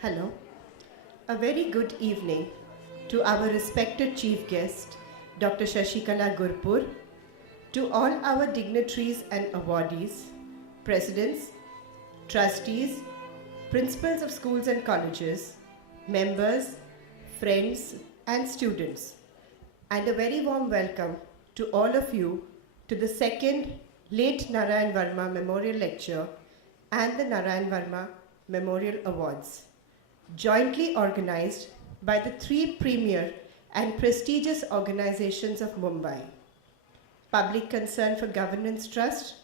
Hello. A very good evening to our respected chief guest, Dr. Shashikala Gurpur, to all our dignitaries and awardees, presidents, trustees, principals of schools and colleges, members, friends, and students, and a very warm welcome to all of you to the second late Narayan Varma Memorial Lecture and the Narayan Varma Memorial Awards, jointly organized by the three premier and prestigious organizations of Mumbai: Public Concern for Governance Trust,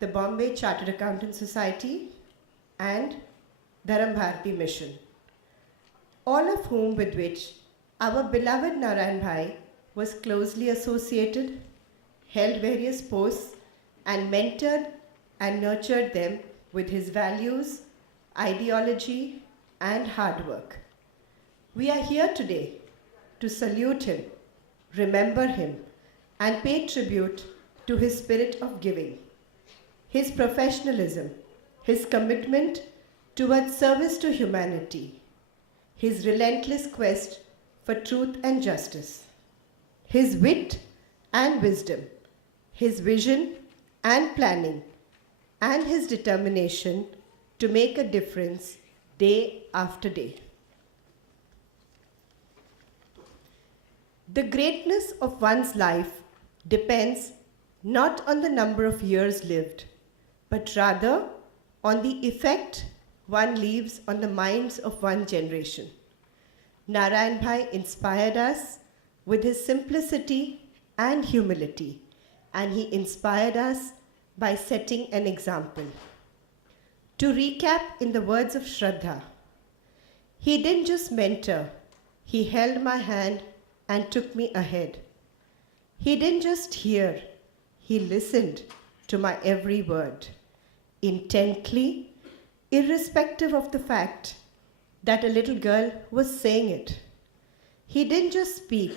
the Bombay Chartered Accountants Society, and Dharma Mission, all of whom with which our beloved Narayan Bhai was closely associated, held various posts, and mentored and nurtured them with his values, ideology, and hard work. We are here today to salute him, remember him, and pay tribute to his spirit of giving, his professionalism, his commitment towards service to humanity, his relentless quest for truth and justice, his wit and wisdom, his vision and planning, and his determination to make a difference day after day. The greatness of one's life depends not on the number of years lived, but rather on the effect one leaves on the minds of one generation. Narayan Bhai inspired us with his simplicity and humility, and he inspired us by setting an example. To recap in the words of Shraddha, he didn't just mentor, he held my hand and took me ahead. He didn't just hear, he listened to my every word, intently, irrespective of the fact that a little girl was saying it. He didn't just speak,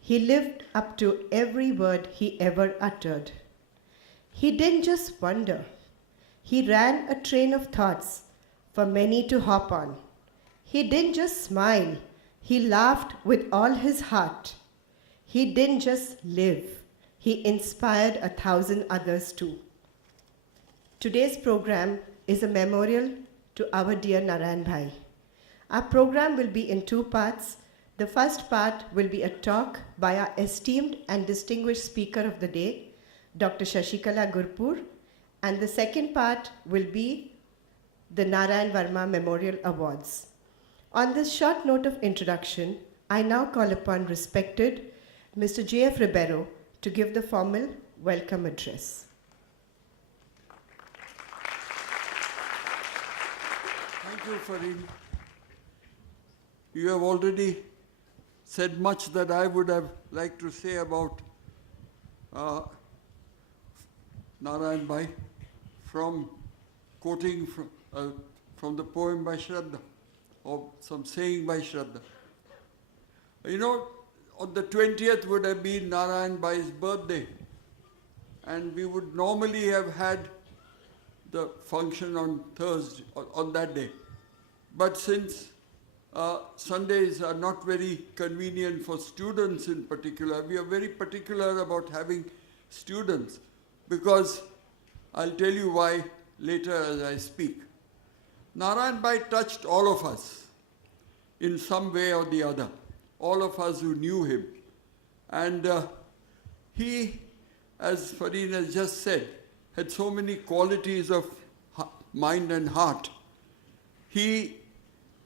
he lived up to every word he ever uttered. He didn't just wonder, he ran a train of thoughts for many to hop on. He didn't just smile, he laughed with all his heart. He didn't just live, he inspired 1,000 others too. Today's program is a memorial to our dear Narayan Bhai. Our program will be in two parts. The first part will be a talk by our esteemed and distinguished speaker of the day, Dr. Shashikala Gurpur, and the second part will be the Narayan Varma Memorial Awards. On this short note of introduction, I now call upon respected Mr. J.F. Ribeiro to give the formal welcome address. Thank you, Farid. You have already said much that I would have liked to say about Narayan Bhai, from quoting from the poem by Shraddha, or some saying by Shraddha. You know, on the 20th would have been Narayan Bhai's birthday, and we would normally have had the function on Thursday, on that day. But since Sundays are not very convenient for students in particular, we are very particular about having students, because I'll tell you why later as I speak. Narayan Bhai touched all of us in some way or the other, all of us who knew him. And he, as Farid has just said, had so many qualities of mind and heart. He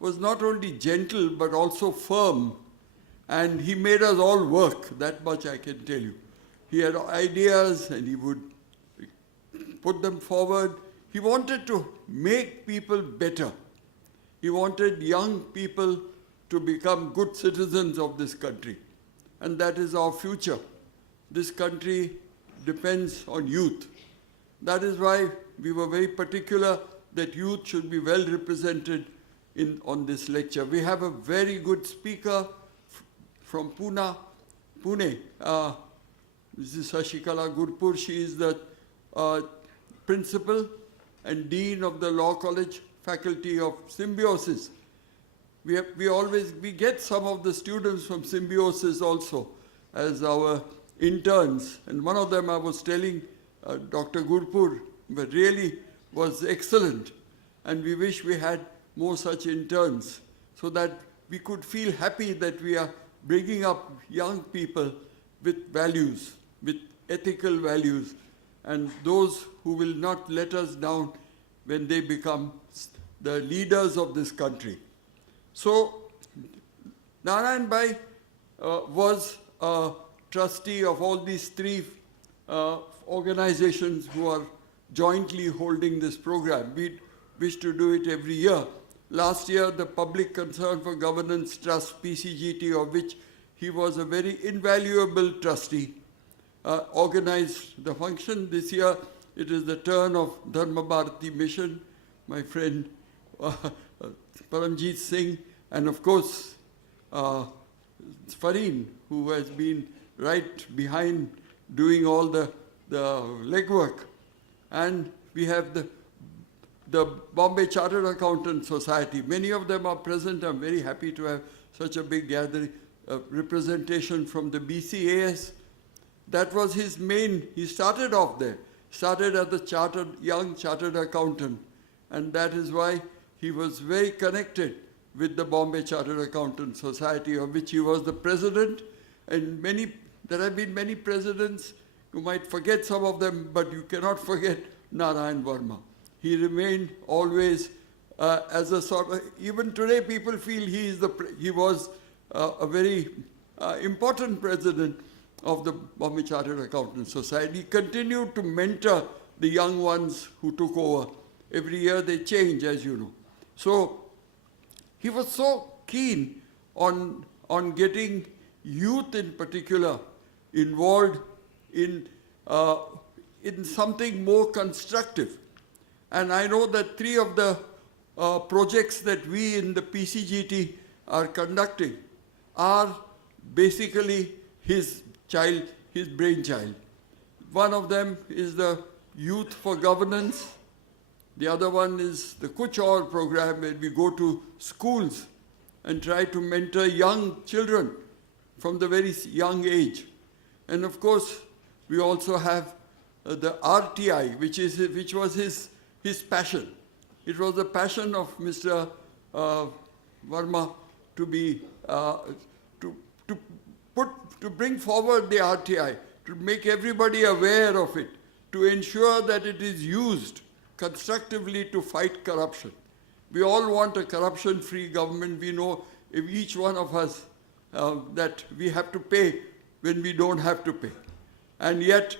was not only gentle but also firm, and he made us all work, that much I can tell you. He had ideas and he would put them forward. He wanted to make people better. He wanted young people to become good citizens of this country, and that is our future. This country depends on youth. That is why we were very particular that youth should be well represented on this lecture. We have a very good speaker from Pune. This is Shashikala Gurpur. She is the principal and dean of the Law College faculty of symbiosis. We get some of the students from symbiosis also as our interns. And one of them I was telling Dr. Gurpur, but really was excellent. And we wish we had more such interns so that we could feel happy that we are bringing up young people with values, with ethical values, and those who will not let us down when they become the leaders of this country. So, Narayan Bhai was a trustee of all these three organizations who are jointly holding this program. We wish to do it every year. Last year, the Public Concern for Governance Trust, PCGT, of which he was a very invaluable trustee, organized the function. This year, it is the turn of Dharma Bharati Mission, my friend Paramjit Singh, and of course, Fareen, who has been right behind doing all the legwork. And we have the Bombay Chartered Accountant Society. Many of them are present. I'm very happy to have such a big gathering, representation from the BCAS. That was his main, he started off there, started as a young chartered accountant. And that is why he was very connected with the Bombay Chartered Accountant Society, of which he was the president. And there have been many presidents. You might forget some of them, but you cannot forget Narayan Varma. He remained always as a sort of, even today people feel he was a very important president of the Bombay Chartered Accountant Society. He continued to mentor the young ones who took over. Every year they change, as you know. So he was so keen on getting youth in particular involved in something more constructive. And I know that 3 of the projects that we in the PCGT are conducting are basically his brainchild. One of them is the Youth for Governance. The other one is the Kuch Aur program, where we go to schools and try to mentor young children from the very young age. And of course, we also have the RTI, which was his passion. It was the passion of Mr. Varma to bring forward the RTI, to make everybody aware of it, to ensure that it is used constructively to fight corruption. We all want a corruption-free government. We know, if each one of us, that we have to pay when we don't have to pay. And yet,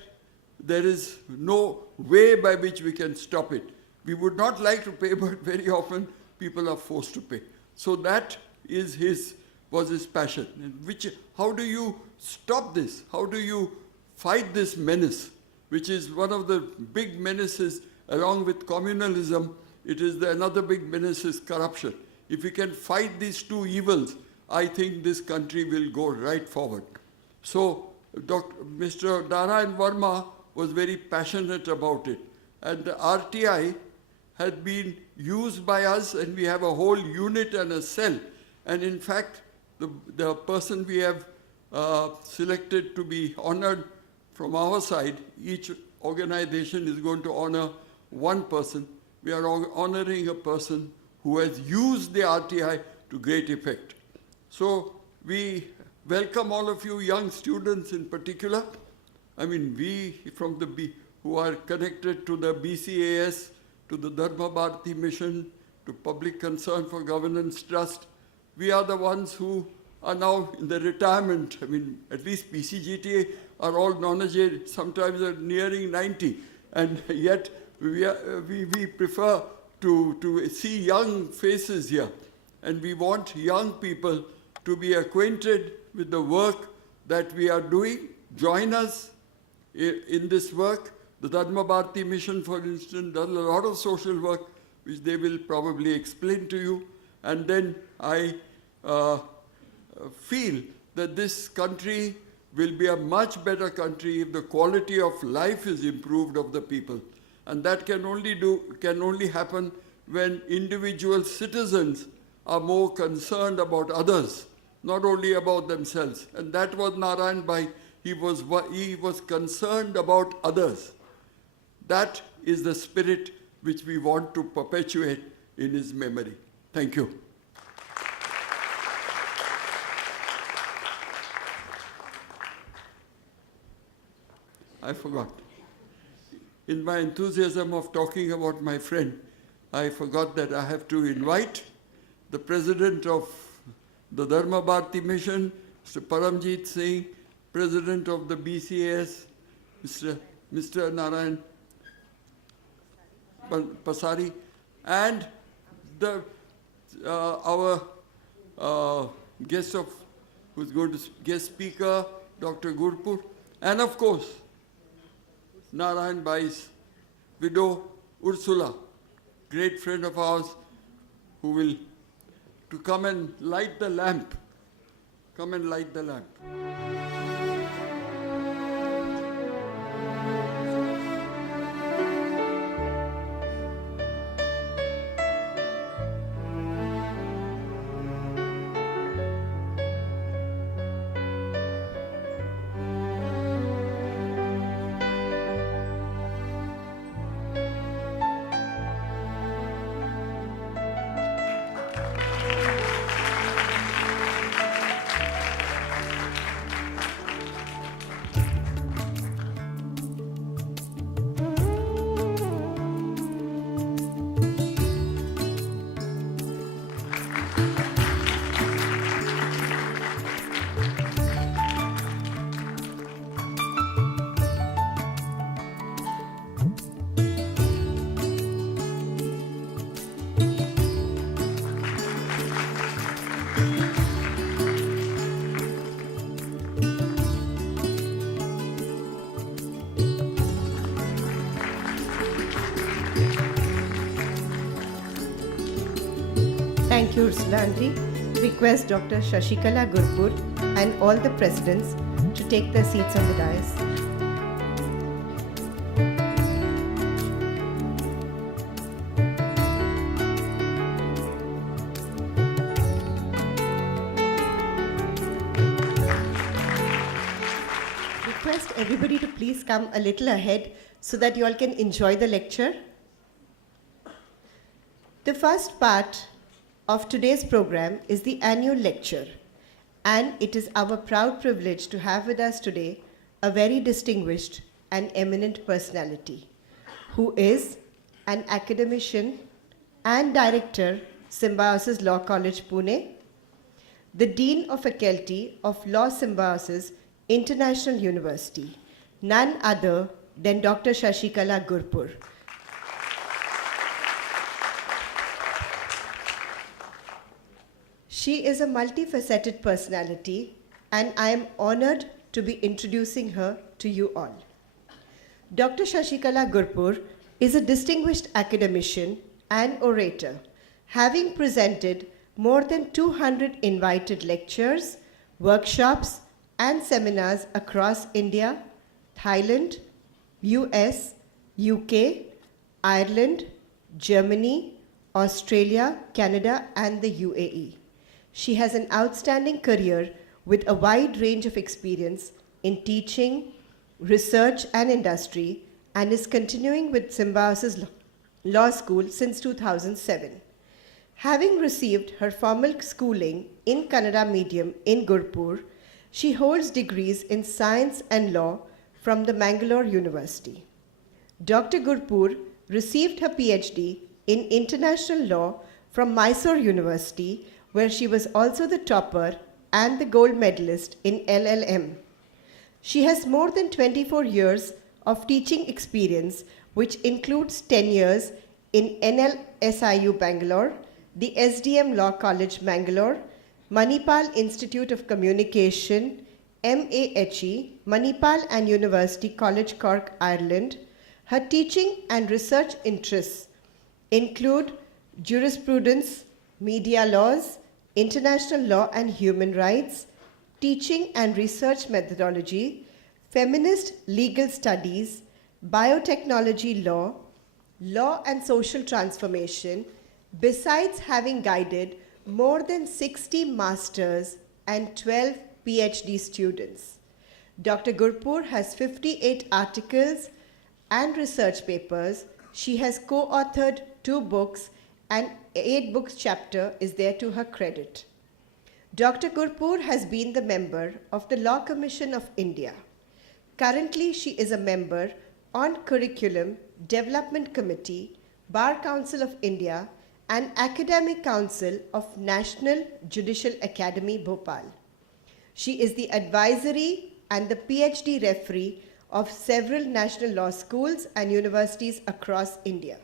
there is no way by which we can stop it. We would not like to pay, but very often people are forced to pay. So that was his passion. And how do you stop this? How do you fight this menace, which is one of the big menaces along with communalism? It is another big menace is corruption. If we can fight these 2 evils, I think this country will go right forward. So Mr. Narayan Varma was very passionate about it. And the RTI had been used by us, and we have a whole unit and a cell. And in fact, the person we have selected to be honored from our side, each organization is going to honor one person. We are honoring a person who has used the RTI to great effect. So we welcome all of you young students in particular. I mean, we who are connected to the BCAS, to the Dharma Bharati Mission, to Public Concern for Governance Trust, we are the ones who are now in the retirement. I mean, at least PCGT are all nominated, sometimes are nearing 90. And yet, we prefer to see young faces here. And we want young people to be acquainted with the work that we are doing. Join us in this work. The Dharma Bharati Mission, for instance, does a lot of social work, which they will probably explain to you. And then I feel that this country will be a much better country if the quality of life is improved of the people. And that can only happen when individual citizens are more concerned about others, not only about themselves. And that was Narayan Bhai. He was concerned about others. That is the spirit which we want to perpetuate in his memory. Thank you. I forgot. In my enthusiasm of talking about my friend, I forgot that I have to invite the president of the Dharma Bharati Mission, Mr. Paramjit Singh, president of the BCAS, Mr. Narayan Pasari, and our who's going to guest speaker, Dr. Gurpur, and of course, Narayan Bhai's widow, Ursula, great friend of ours, who will to come and light the lamp. Come and light the lamp. Thank you, Ursula Aunty. Request Dr. Shashikala Gurpur and all the presidents to take their seats on the dais. Request everybody to please come a little ahead so that you all can enjoy the lecture. The first part of today's program is the annual lecture, and it is our proud privilege to have with us today a very distinguished and eminent personality who is an academician and director, Symbiosis Law College, Pune, the Dean of Faculty of Law, Symbiosis International University, none other than Dr. Shashikala Gurpur. She is a multifaceted personality, and I am honored to be introducing her to you all. Dr. Shashikala Gurpur is a distinguished academician and orator, having presented more than 200 invited lectures, workshops, and seminars across India, Thailand, US, UK, Ireland, Germany, Australia, Canada, and the UAE. She has an outstanding career with a wide range of experience in teaching, research, and industry, and is continuing with Symbiosis Law School since 2007. Having received her formal schooling in Kannada medium in Gurpur, she holds degrees in science and law from the Mangalore University. Dr. Gurpur received her PhD in international law from Mysore University, where she was also the topper and the gold medalist in LLM. She has more than 24 years of teaching experience, which includes 10 years in NLSIU Bangalore, the SDM Law College Mangalore, Manipal Institute of Communication, MAHE, Manipal and University College Cork, Ireland. Her teaching and research interests include jurisprudence, media laws, international law and human rights, teaching and research methodology, feminist legal studies, biotechnology law, law and social transformation, besides having guided more than 60 masters and 12 PhD students. Dr. Gurpur has 58 articles and research papers. She has co-authored 2 books and 8 books chapter is there to her credit. Dr. Gurpur has been the member of the Law Commission of India. Currently, she is a member on Curriculum Development Committee, Bar Council of India, and Academic Council of National Judicial Academy, Bhopal. She is the advisory and the PhD referee of several national law schools and universities across India.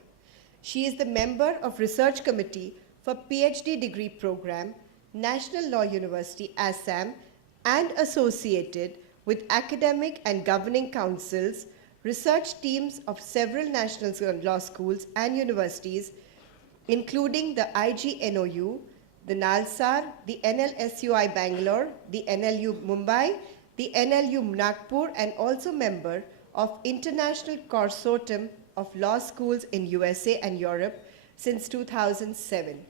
She is the member of Research Committee for PhD degree program, National Law University, Assam, and associated with academic and governing councils, research teams of several national law schools and universities, including the IGNOU, the NALSAR, the NLSUI Bangalore, the NLU Mumbai, the NLU Nagpur, and also member of International Consortium of Law Schools in USA and Europe since 2007.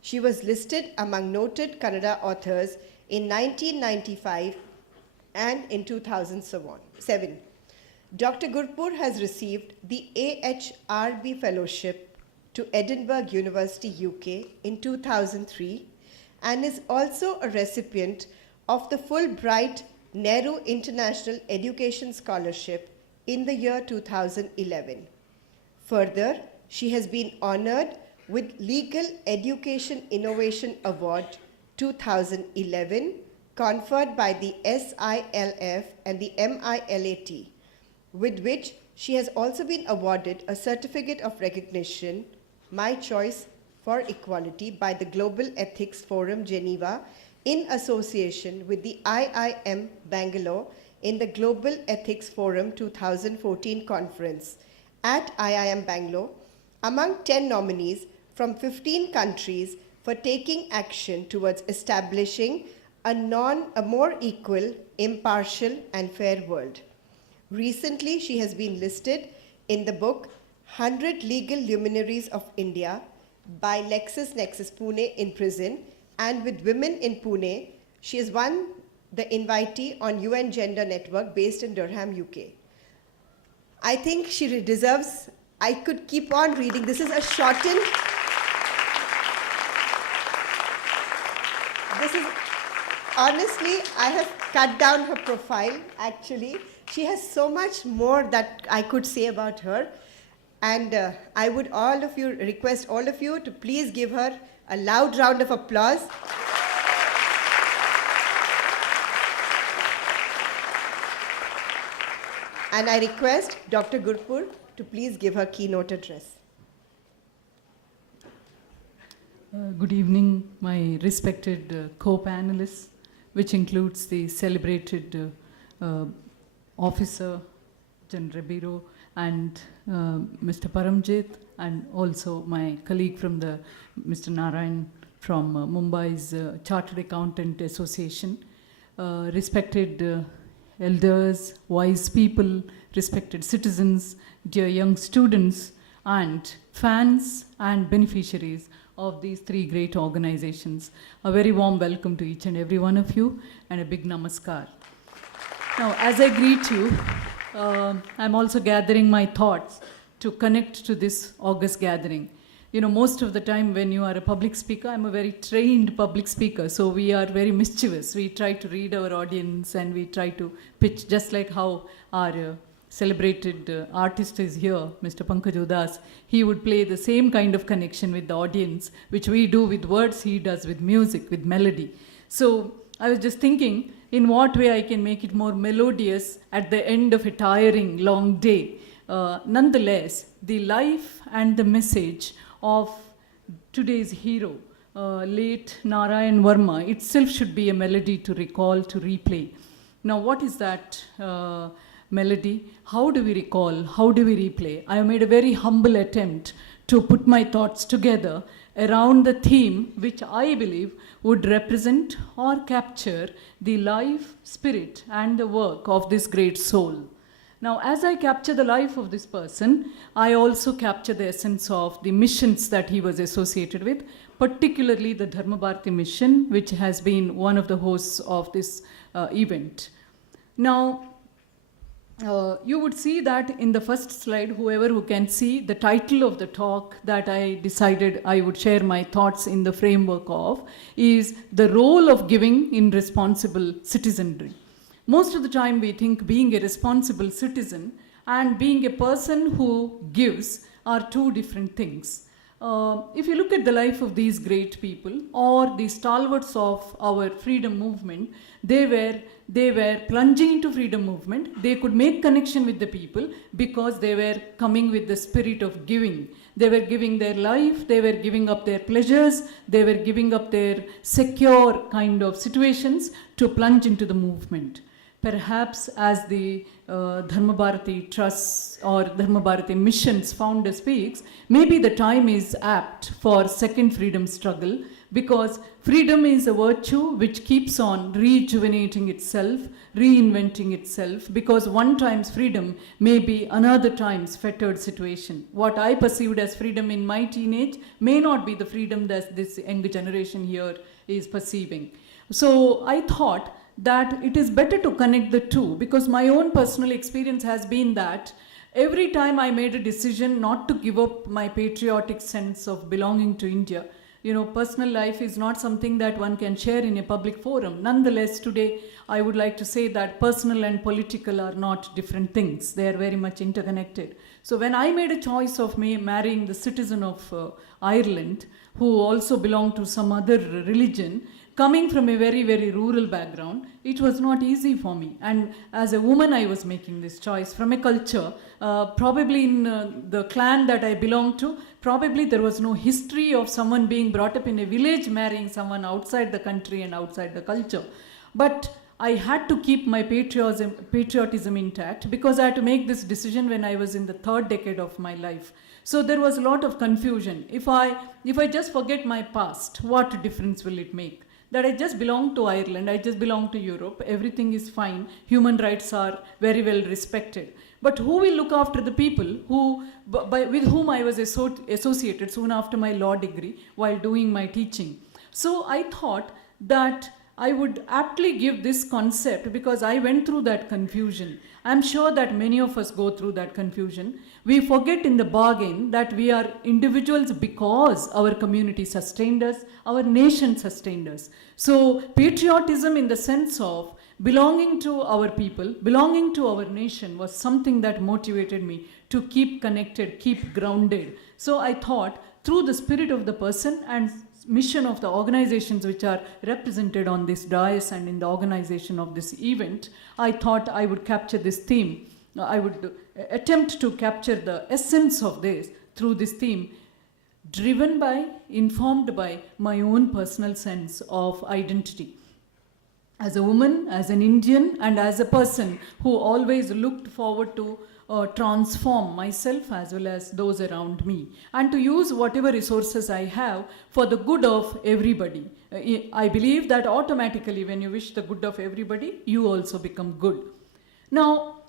She was listed among noted Kannada authors in 1995 and in 2007. Dr. Gurpur has received the AHRB Fellowship to Edinburgh University, UK in 2003 and is also a recipient of the Fulbright Nehru International Education Scholarship in the year 2011. Further, she has been honored with Legal Education Innovation Award 2011 conferred by the SILF and the MILAT, with which she has also been awarded a certificate of recognition, My Choice for Equality, by the Global Ethics Forum Geneva in association with the IIM Bangalore in the Global Ethics Forum 2014 conference at IIM Bangalore among 10 nominees from 15 countries for taking action towards establishing a more equal, impartial, and fair world. Recently, she has been listed in the book 100 Legal Luminaries of India by LexisNexis Pune in prison, and with Women in Pune, she has won the invitee on UN Gender Network based in Durham, UK. I think she deserves, I could keep on reading. This is a shortened, this is, honestly, I have cut down her profile, actually. She has so much more that I could say about her. And I would request all of you to please give her a loud round of applause. And I request Dr. Gurpur to please give her keynote address. Good evening, my respected co-panelists, which includes the celebrated officer, General Biro, and Mr. Paramjit, and also my colleague from the Mr. Narayan from Mumbai's Chartered Accountant Association, respected elders, wise people, respected citizens, dear young students, and fans and beneficiaries of these 3 great organizations. A very warm welcome to each and every one of you, and a big namaskar. Now, as I greet you, I'm also gathering my thoughts to connect to this August gathering. You know, most of the time when you are a public speaker, I'm a very trained public speaker, so we are very mischievous. We try to read our audience and we try to pitch, just like how our celebrated artist is here, Mr. Pankaj Udas. He would play the same kind of connection with the audience, which we do with words, he does with music, with melody. So I was just thinking, in what way I can make it more melodious at the end of a tiring, long day. Nonetheless, the life and the message of today's hero, late Narayan Varma, itself should be a melody to recall, to replay. Now, what is that melody? How do we recall? How do we replay? I have made a very humble attempt to put my thoughts together around the theme which I believe would represent or capture the life, spirit, and the work of this great soul. Now, as I capture the life of this person, I also capture the essence of the missions that he was associated with, particularly the Dharma Bharati mission, which has been one of the hosts of this event. Now, you would see that in the first slide, whoever who can see the title of the talk that I decided I would share my thoughts in the framework of is the role of giving in responsible citizenry. Most of the time we think being a responsible citizen and being a person who gives are two different things. If you look at the life of these great people or the stalwarts of our freedom movement, they were plunging into freedom movement. They could make connection with the people because they were coming with the spirit of giving. They were giving their life, they were giving up their pleasures, they were giving up their secure kind of situations to plunge into the movement. Perhaps as the Dharma Bharati Trust or Dharma Bharati Mission's founder speaks, maybe the time is apt for second freedom struggle, because freedom is a virtue which keeps on rejuvenating itself, reinventing itself, because one time's freedom may be another time's fettered situation. What I perceived as freedom in my teenage may not be the freedom that this younger generation here is perceiving. So I thought that it is better to connect the two, because my own personal experience has been that every time I made a decision not to give up my patriotic sense of belonging to India, personal life is not something that one can share in a public forum. Nonetheless, today I would like to say that personal and political are not different things. They are very much interconnected. So when I made a choice of marrying the citizen of Ireland, who also belonged to some other religion, coming from a very, very rural background, it was not easy for me. And as a woman, I was making this choice from a culture, probably in the clan that I belonged to, probably there was no history of someone being brought up in a village marrying someone outside the country and outside the culture. But I had to keep my patriotism intact, because I had to make this decision when I was in the third decade of my life. So there was a lot of confusion. If I just forget my past, what difference will it make? That I just belong to Ireland, I just belong to Europe, everything is fine, human rights are very well respected. But who will look after the people with whom I was associated soon after my law degree while doing my teaching? So I thought that I would aptly give this concept, because I went through that confusion. I'm sure that many of us go through that confusion. We forget in the bargain that we are individuals because our community sustained us, our nation sustained us. So patriotism in the sense of belonging to our people, belonging to our nation, was something that motivated me to keep connected, keep grounded. So I thought, through the spirit of the person and mission of the organizations which are represented on this dais and in the organization of this event, I thought I would capture this theme. I would attempt to capture the essence of this through this theme, driven by, informed by my own personal sense of identity. As a woman, as an Indian, and as a person who always looked forward to transform myself as well as those around me, and to use whatever resources I have for the good of everybody. I believe that automatically when you wish the good of everybody, you also become good. Now,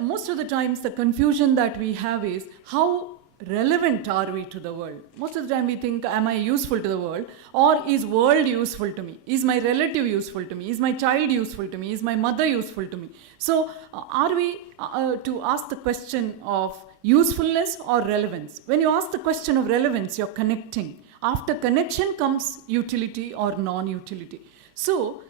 most of the times the confusion that we have is, how relevant are we to the world? Most of the time we think, am I useful to the world? Or is world useful to me? Is my relative useful to me? Is my child useful to me? Is my mother useful to me? So are we to ask the question of usefulness or relevance? When you ask the question of relevance, you're connecting. After connection comes utility or non-utility. So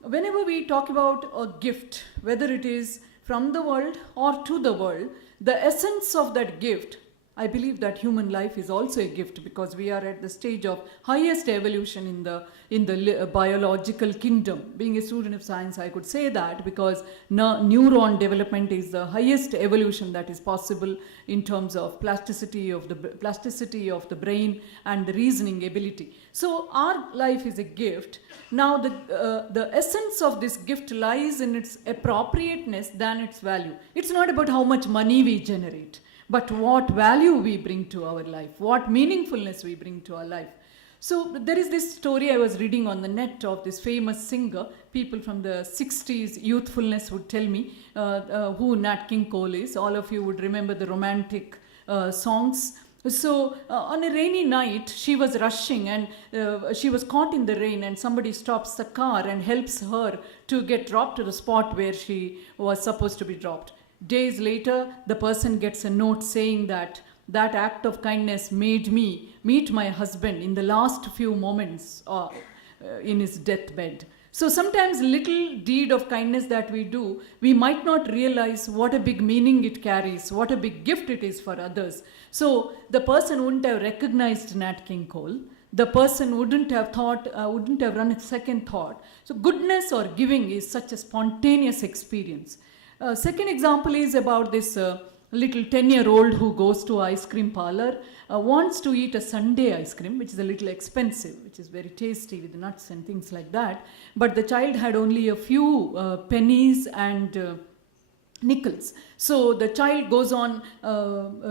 whenever we talk about a gift, whether it is from the world or to the world, the essence of that gift, I believe that human life is also a gift, because we are at the stage of highest evolution in the biological kingdom. Being a student of science, I could say that, because neuron development is the highest evolution that is possible in terms of plasticity of the brain and the reasoning ability. So our life is a gift. Now the essence of this gift lies in its appropriateness than its value. It's not about how much money we generate, but what value we bring to our life, what meaningfulness we bring to our life. So there is this story I was reading on the net of this famous singer. People from the 60s youthfulness would tell me who Nat King Cole is. All of you would remember the romantic songs. So on a rainy night, she was rushing and she was caught in the rain, and somebody stops the car and helps her to get dropped to the spot where she was supposed to be dropped. Days later, the person gets a note saying that act of kindness made me meet my husband in the last few moments in his deathbed. So sometimes little deed of kindness that we do, we might not realize what a big meaning it carries, what a big gift it is for others. So the person wouldn't have recognized Nat King Cole. The person wouldn't have run a second thought. So goodness or giving is such a spontaneous experience. Second example is about this little 10-year-old who goes to ice cream parlor, wants to eat a sundae ice cream, which is a little expensive, which is very tasty with nuts and things like that. But the child had only a few pennies and nickels. So the child goes on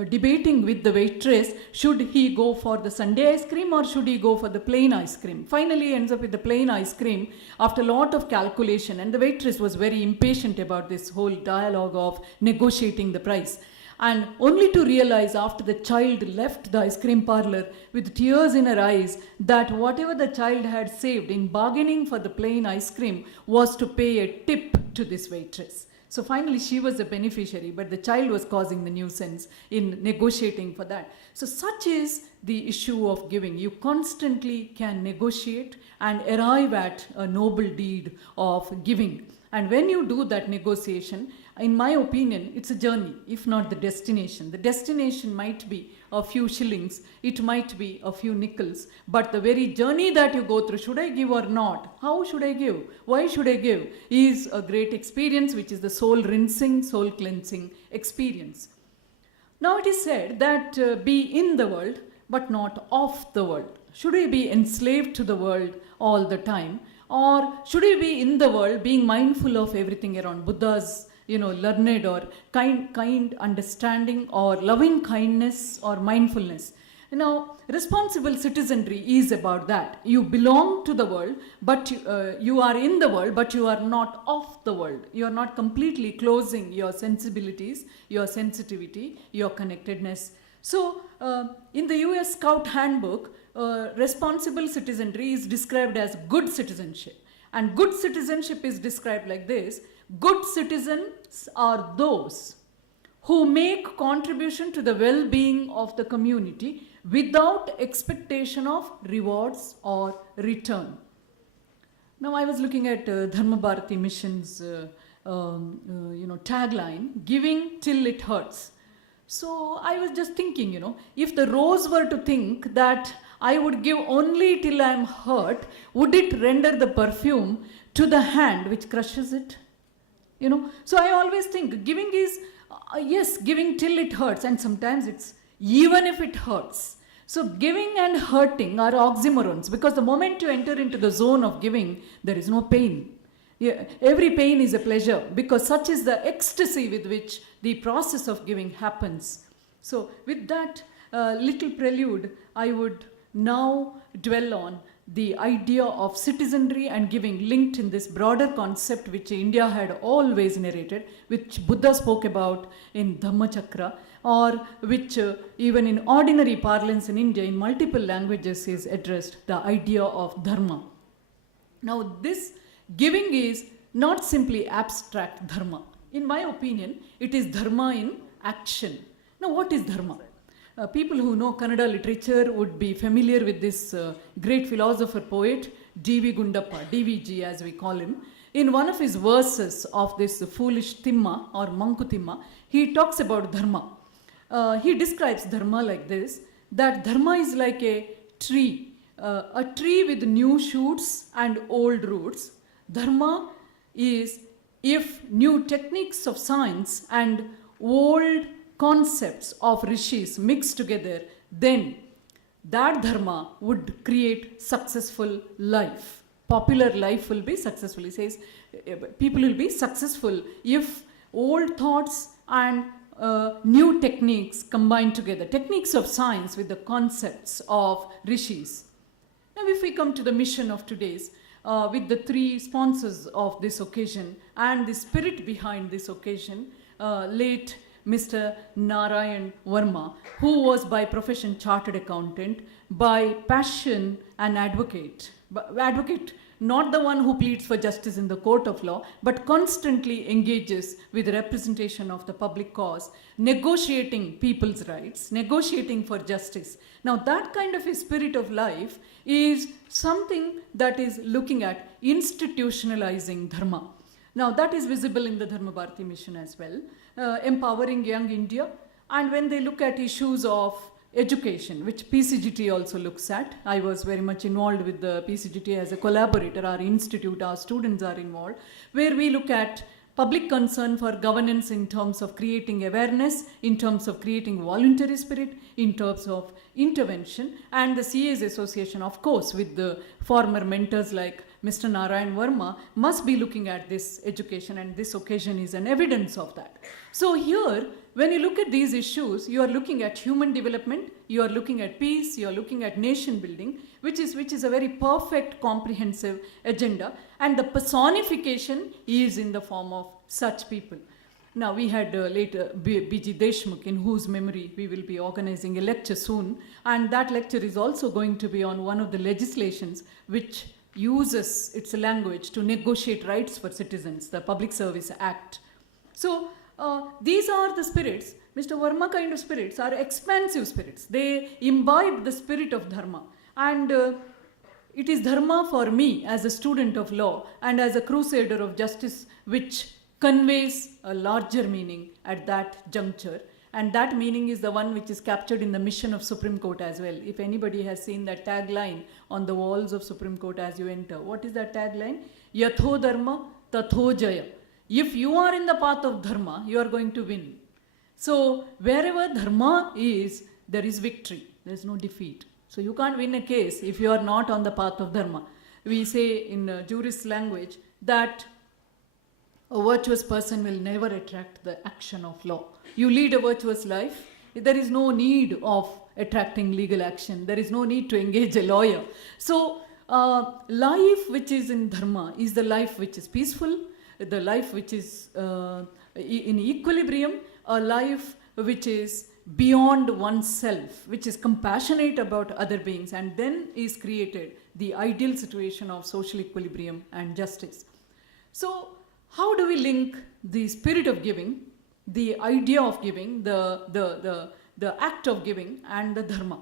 debating with the waitress, should he go for the sundae ice cream or should he go for the plain ice cream? Finally ends up with the plain ice cream after a lot of calculation, and the waitress was very impatient about this whole dialogue of negotiating the price. And only to realize after the child left the ice cream parlor with tears in her eyes that whatever the child had saved in bargaining for the plain ice cream was to pay a tip to this waitress. So finally she was the beneficiary, but the child was causing the nuisance in negotiating for that. So such is the issue of giving. You constantly can negotiate and arrive at a noble deed of giving. And when you do that negotiation, in my opinion, it's a journey, if not the destination. The destination might be a few shillings, it might be a few nickels, but the very journey that you go through, should I give or not? How should I give? Why should I give? Is a great experience, which is the soul rinsing, soul cleansing experience. Now it is said that be in the world, but not of the world. Should I be enslaved to the world all the time? Or should I be in the world, being mindful of everything around? Buddha's learned or kind understanding or loving kindness or mindfulness. Now, responsible citizenry is about that. You belong to the world, but you are in the world, but you are not of the world. You are not completely closing your sensibilities, your sensitivity, your connectedness. So, in the US Scout Handbook, responsible citizenry is described as good citizenship. And good citizenship is described like this: good citizens are those who make contribution to the well-being of the community without expectation of rewards or return. Now I was looking at Dharma Bharati Mission's tagline, giving till it hurts. So I was just thinking, if the rose were to think that I would give only till I am hurt, would it render the perfume to the hand which crushes it? So I always think giving is, yes, giving till it hurts, and sometimes it's even if it hurts. So giving and hurting are oxymorons, because the moment you enter into the zone of giving, there is no pain. Yeah, every pain is a pleasure, because such is the ecstasy with which the process of giving happens. So with that little prelude, I would now dwell on the idea of citizenry and giving linked in this broader concept which India had always narrated, which Buddha spoke about in Dhammachakra, or which even in ordinary parlance in India in multiple languages is addressed, the idea of Dharma. Now this giving is not simply abstract Dharma. In my opinion, it is Dharma in action. Now what is Dharma? People who know Kannada literature would be familiar with this great philosopher poet, D.V. Gundappa, DVG as we call him. In one of his verses of this foolish Timma or Mankutimma, he talks about Dharma. He describes Dharma like this, that Dharma is like a tree with new shoots and old roots. Dharma is if new techniques of science and old concepts of rishis mixed together, then that dharma would create successful life. Popular life will be successful. He says people will be successful if old thoughts and new techniques combined together, techniques of science with the concepts of rishis. Now, if we come to the mission of today's, with the three sponsors of this occasion and the spirit behind this occasion, late Mr. Narayan Varma, who was by profession chartered accountant, by passion an advocate, not the one who pleads for justice in the court of law, but constantly engages with the representation of the public cause, negotiating people's rights, negotiating for justice. Now, that kind of a spirit of life is something that is looking at institutionalizing Dharma. Now, that is visible in the Dharma Bharati mission as well, empowering young India. And when they look at issues of education, which PCGT also looks at, I was very much involved with the PCGT as a collaborator. Our institute, our students are involved, where we look at public concern for governance in terms of creating awareness, in terms of creating voluntary spirit, in terms of intervention. And the CA's association, of course, with the former mentors like Mr. Narayan Varma, must be looking at this education, and this occasion is an evidence of that. So here, when you look at these issues, you are looking at human development, you are looking at peace, you are looking at nation building, which is a very perfect, comprehensive agenda, and the personification is in the form of such people. Now, we had later B.G. Deshmukh, in whose memory we will be organizing a lecture soon, and that lecture is also going to be on one of the legislations which uses its language to negotiate rights for citizens, the Public Service Act. So, these are the spirits. Mr. Varma kind of spirits are expansive spirits. They imbibe the spirit of Dharma. And it is Dharma for me as a student of law and as a crusader of justice, which conveys a larger meaning at that juncture. And that meaning is the one which is captured in the mission of Supreme Court as well. If anybody has seen that tagline on the walls of Supreme Court as you enter, what is that tagline? Yatho Dharma, Tatho Jaya. If you are in the path of Dharma, you are going to win. So wherever Dharma is, there is victory. There is no defeat. So you can't win a case if you are not on the path of Dharma. We say in jurist language that a virtuous person will never attract the action of law. You lead a virtuous life, there is no need of attracting legal action. There is no need to engage a lawyer. So life which is in Dharma is the life which is peaceful, the life which is in equilibrium, a life which is beyond oneself, which is compassionate about other beings, and then is created the ideal situation of social equilibrium and justice. So how do we link the spirit of giving, the idea of giving, the act of giving, and the Dharma?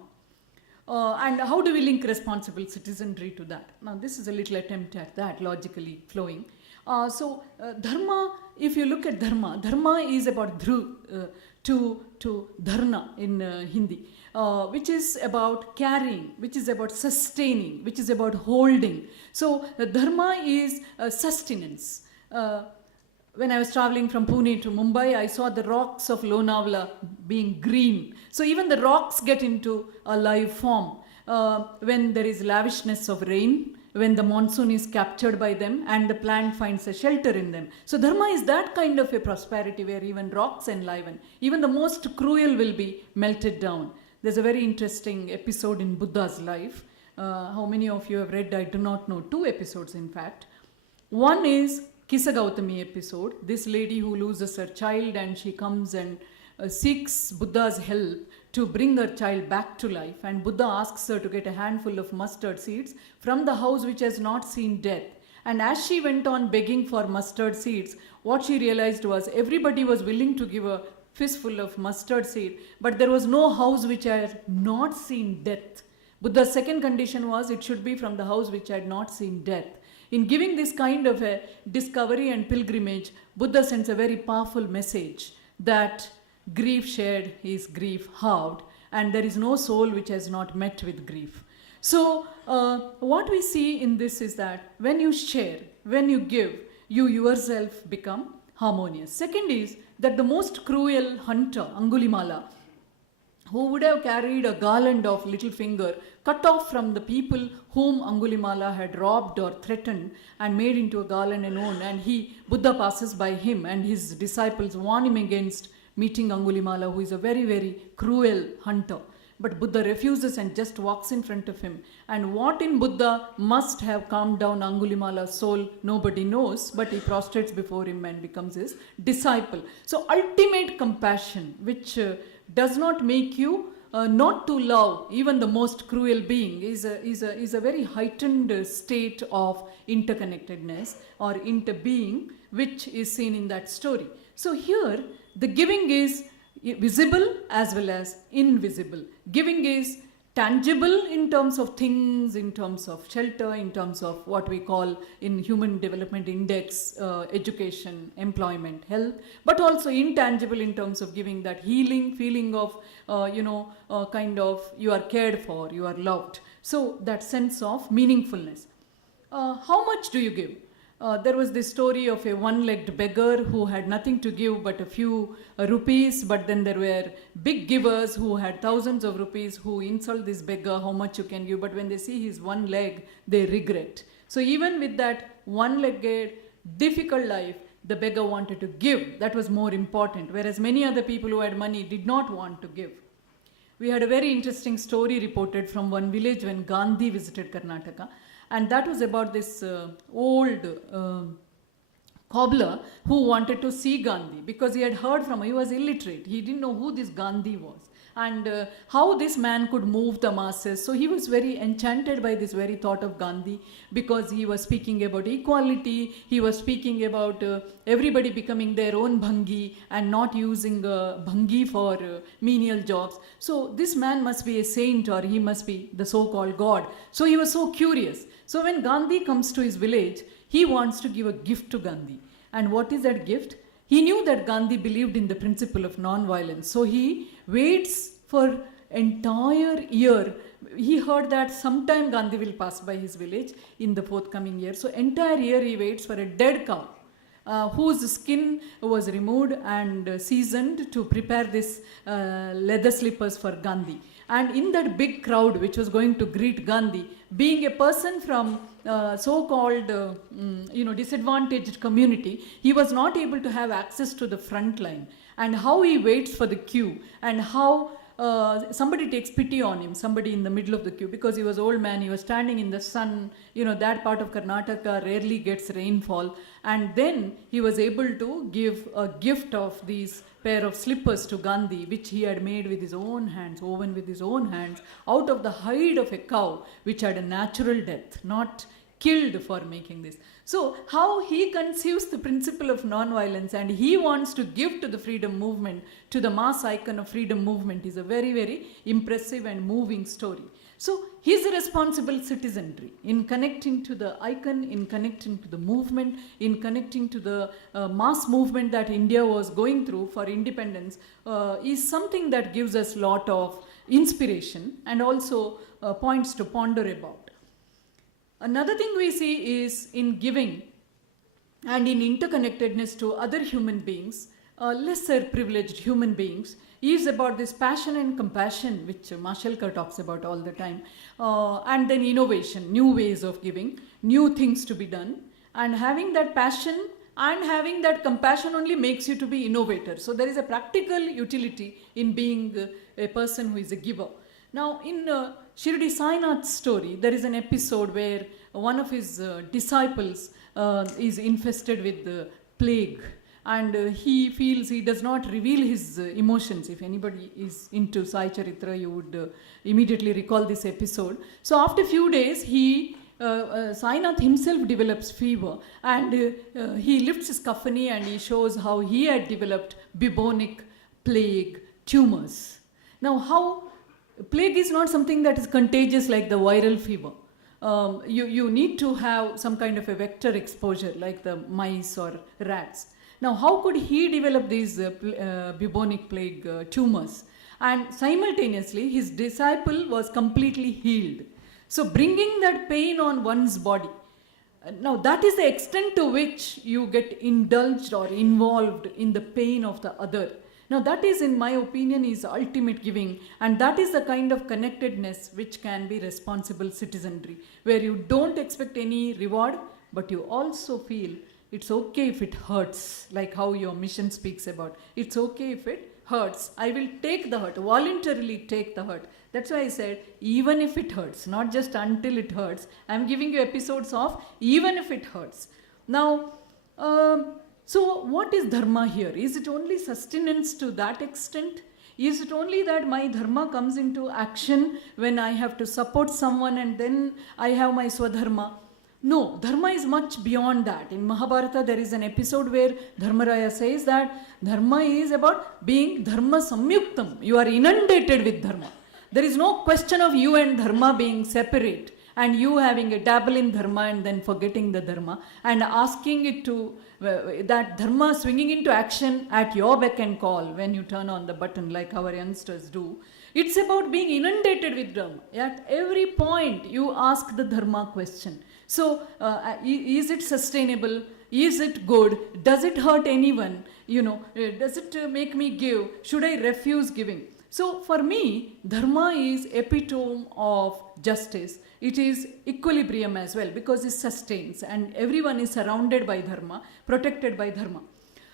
And how do we link responsible citizenry to that? Now, this is a little attempt at that, logically flowing. So Dharma, if you look at Dharma, Dharma is about dhru, to dharna in Hindi, which is about carrying, which is about sustaining, which is about holding. So Dharma is sustenance. When I was traveling from Pune to Mumbai, I saw the rocks of Lonavala being green. So even the rocks get into a live form when there is lavishness of rain, when the monsoon is captured by them and the plant finds a shelter in them. So Dharma is that kind of a prosperity where even rocks enliven. Even the most cruel will be melted down. There's a very interesting episode in Buddha's life. How many of you have read? I do not know. 2 episodes, in fact. One is Kisa Gautami episode. This lady who loses her child and she comes and seeks Buddha's help to bring her child back to life, and Buddha asks her to get a handful of mustard seeds from the house which has not seen death. And as she went on begging for mustard seeds, what she realized was everybody was willing to give a fistful of mustard seed, but there was no house which had not seen death. Buddha's second condition was it should be from the house which had not seen death. In giving this kind of a discovery and pilgrimage, Buddha sends a very powerful message that grief shared is grief halved, and there is no soul which has not met with grief. So what we see in this is that when you share, when you give, you yourself become harmonious. Second is that the most cruel hunter, Angulimala, who would have carried a garland of little finger cut off from the people whom Angulimala had robbed or threatened and made into a garland and own, and Buddha passes by him and his disciples warn him against meeting Angulimala, who is a very, very cruel hunter. but Buddha refuses and just walks in front of him. And what in Buddha must have calmed down Angulimala's soul, nobody knows, but he prostrates before him and becomes his disciple. So ultimate compassion, which does not make you not to love even the most cruel being, is a very heightened state of interconnectedness or interbeing, which is seen in that story. So here the giving is visible as well as invisible. Giving is tangible in terms of things, in terms of shelter, in terms of what we call in Human Development Index, education, employment, health, but also intangible in terms of giving that healing feeling of, kind of you are cared for, you are loved. So that sense of meaningfulness. How much do you give? There was this story of a one-legged beggar who had nothing to give but a few rupees, but then there were big givers who had thousands of rupees who insult this beggar, how much you can give, but when they see his one leg, they regret. So even with that one-legged, difficult life, the beggar wanted to give. That was more important, whereas many other people who had money did not want to give. We had a very interesting story reported from one village when Gandhi visited Karnataka. And that was about this old cobbler who wanted to see Gandhi because he had heard from him. He was illiterate. He didn't know who this Gandhi was and how this man could move the masses. So he was very enchanted by this very thought of Gandhi because he was speaking about equality. He was speaking about everybody becoming their own bhangi and not using bhangi for menial jobs. So this man must be a saint or he must be the so-called God. So he was so curious. So when Gandhi comes to his village, he wants to give a gift to Gandhi. And what is that gift? He knew that Gandhi believed in the principle of non-violence. So he waits for entire year. He heard that sometime Gandhi will pass by his village in the forthcoming year. So entire year he waits for a dead cow whose skin was removed and seasoned to prepare this leather slippers for Gandhi. And in that big crowd which was going to greet Gandhi, being a person from so-called disadvantaged community, he was not able to have access to the front line. And how he waits for the queue and how somebody takes pity on him, somebody in the middle of the queue, because he was old man, he was standing in the sun, that part of Karnataka rarely gets rainfall, and then he was able to give a gift of these pair of slippers to Gandhi, which he had made with his own hands, woven with his own hands, out of the hide of a cow, which had a natural death, not killed for making this. So how he conceives the principle of non-violence and he wants to give to the freedom movement, to the mass icon of freedom movement, is a very, very impressive and moving story. So his responsible citizenry in connecting to the icon, in connecting to the movement, in connecting to the mass movement that India was going through for independence is something that gives us a lot of inspiration and also points to ponder about. Another thing we see is in giving and in interconnectedness to other human beings, lesser privileged human beings, is about this passion and compassion, which Mashelkar talks about all the time, and then innovation, new ways of giving, new things to be done, and having that passion and having that compassion only makes you to be innovator. So there is a practical utility in being a person who is a giver. Now in Shirdi Sainath's story, there is an episode where one of his disciples is infested with the plague, and he feels he does not reveal his emotions. If anybody is into Sai Charitra, you would immediately recall this episode. So after a few days, Sainath himself develops fever, and he lifts his kaphani and he shows how he had developed bubonic plague tumors. Now how plague is not something that is contagious like the viral fever. You need to have some kind of a vector exposure like the mice or rats. Now how could he develop these bubonic plague tumors? And simultaneously his disciple was completely healed. So bringing that pain on one's body. Now that is the extent to which you get indulged or involved in the pain of the other. Now that is, in my opinion, is ultimate giving, and that is the kind of connectedness which can be responsible citizenry, where you don't expect any reward, but you also feel it's okay if it hurts, like how your mission speaks about. It's okay if it hurts. I will take the hurt, voluntarily take the hurt. That's why I said, even if it hurts, not just until it hurts. I'm giving you episodes of even if it hurts. Now, so what is dharma here? Is it only sustenance to that extent? Is it only that my dharma comes into action when I have to support someone and then I have my swadharma? No, dharma is much beyond that. In Mahabharata, there is an episode where Dharmaraya says that dharma is about being dharma samyuktam. You are inundated with dharma. There is no question of you and dharma being separate and you having a dabble in dharma and then forgetting the dharma and asking it to, that dharma swinging into action at your beck and call when you turn on the button like our youngsters do. It's about being inundated with dharma. At every point you ask the dharma question. So, is it sustainable? Is it good? Does it hurt anyone? Does it make me give? Should I refuse giving? So, for me, dharma is epitome of justice. It is equilibrium as well because it sustains and everyone is surrounded by dharma, protected by dharma.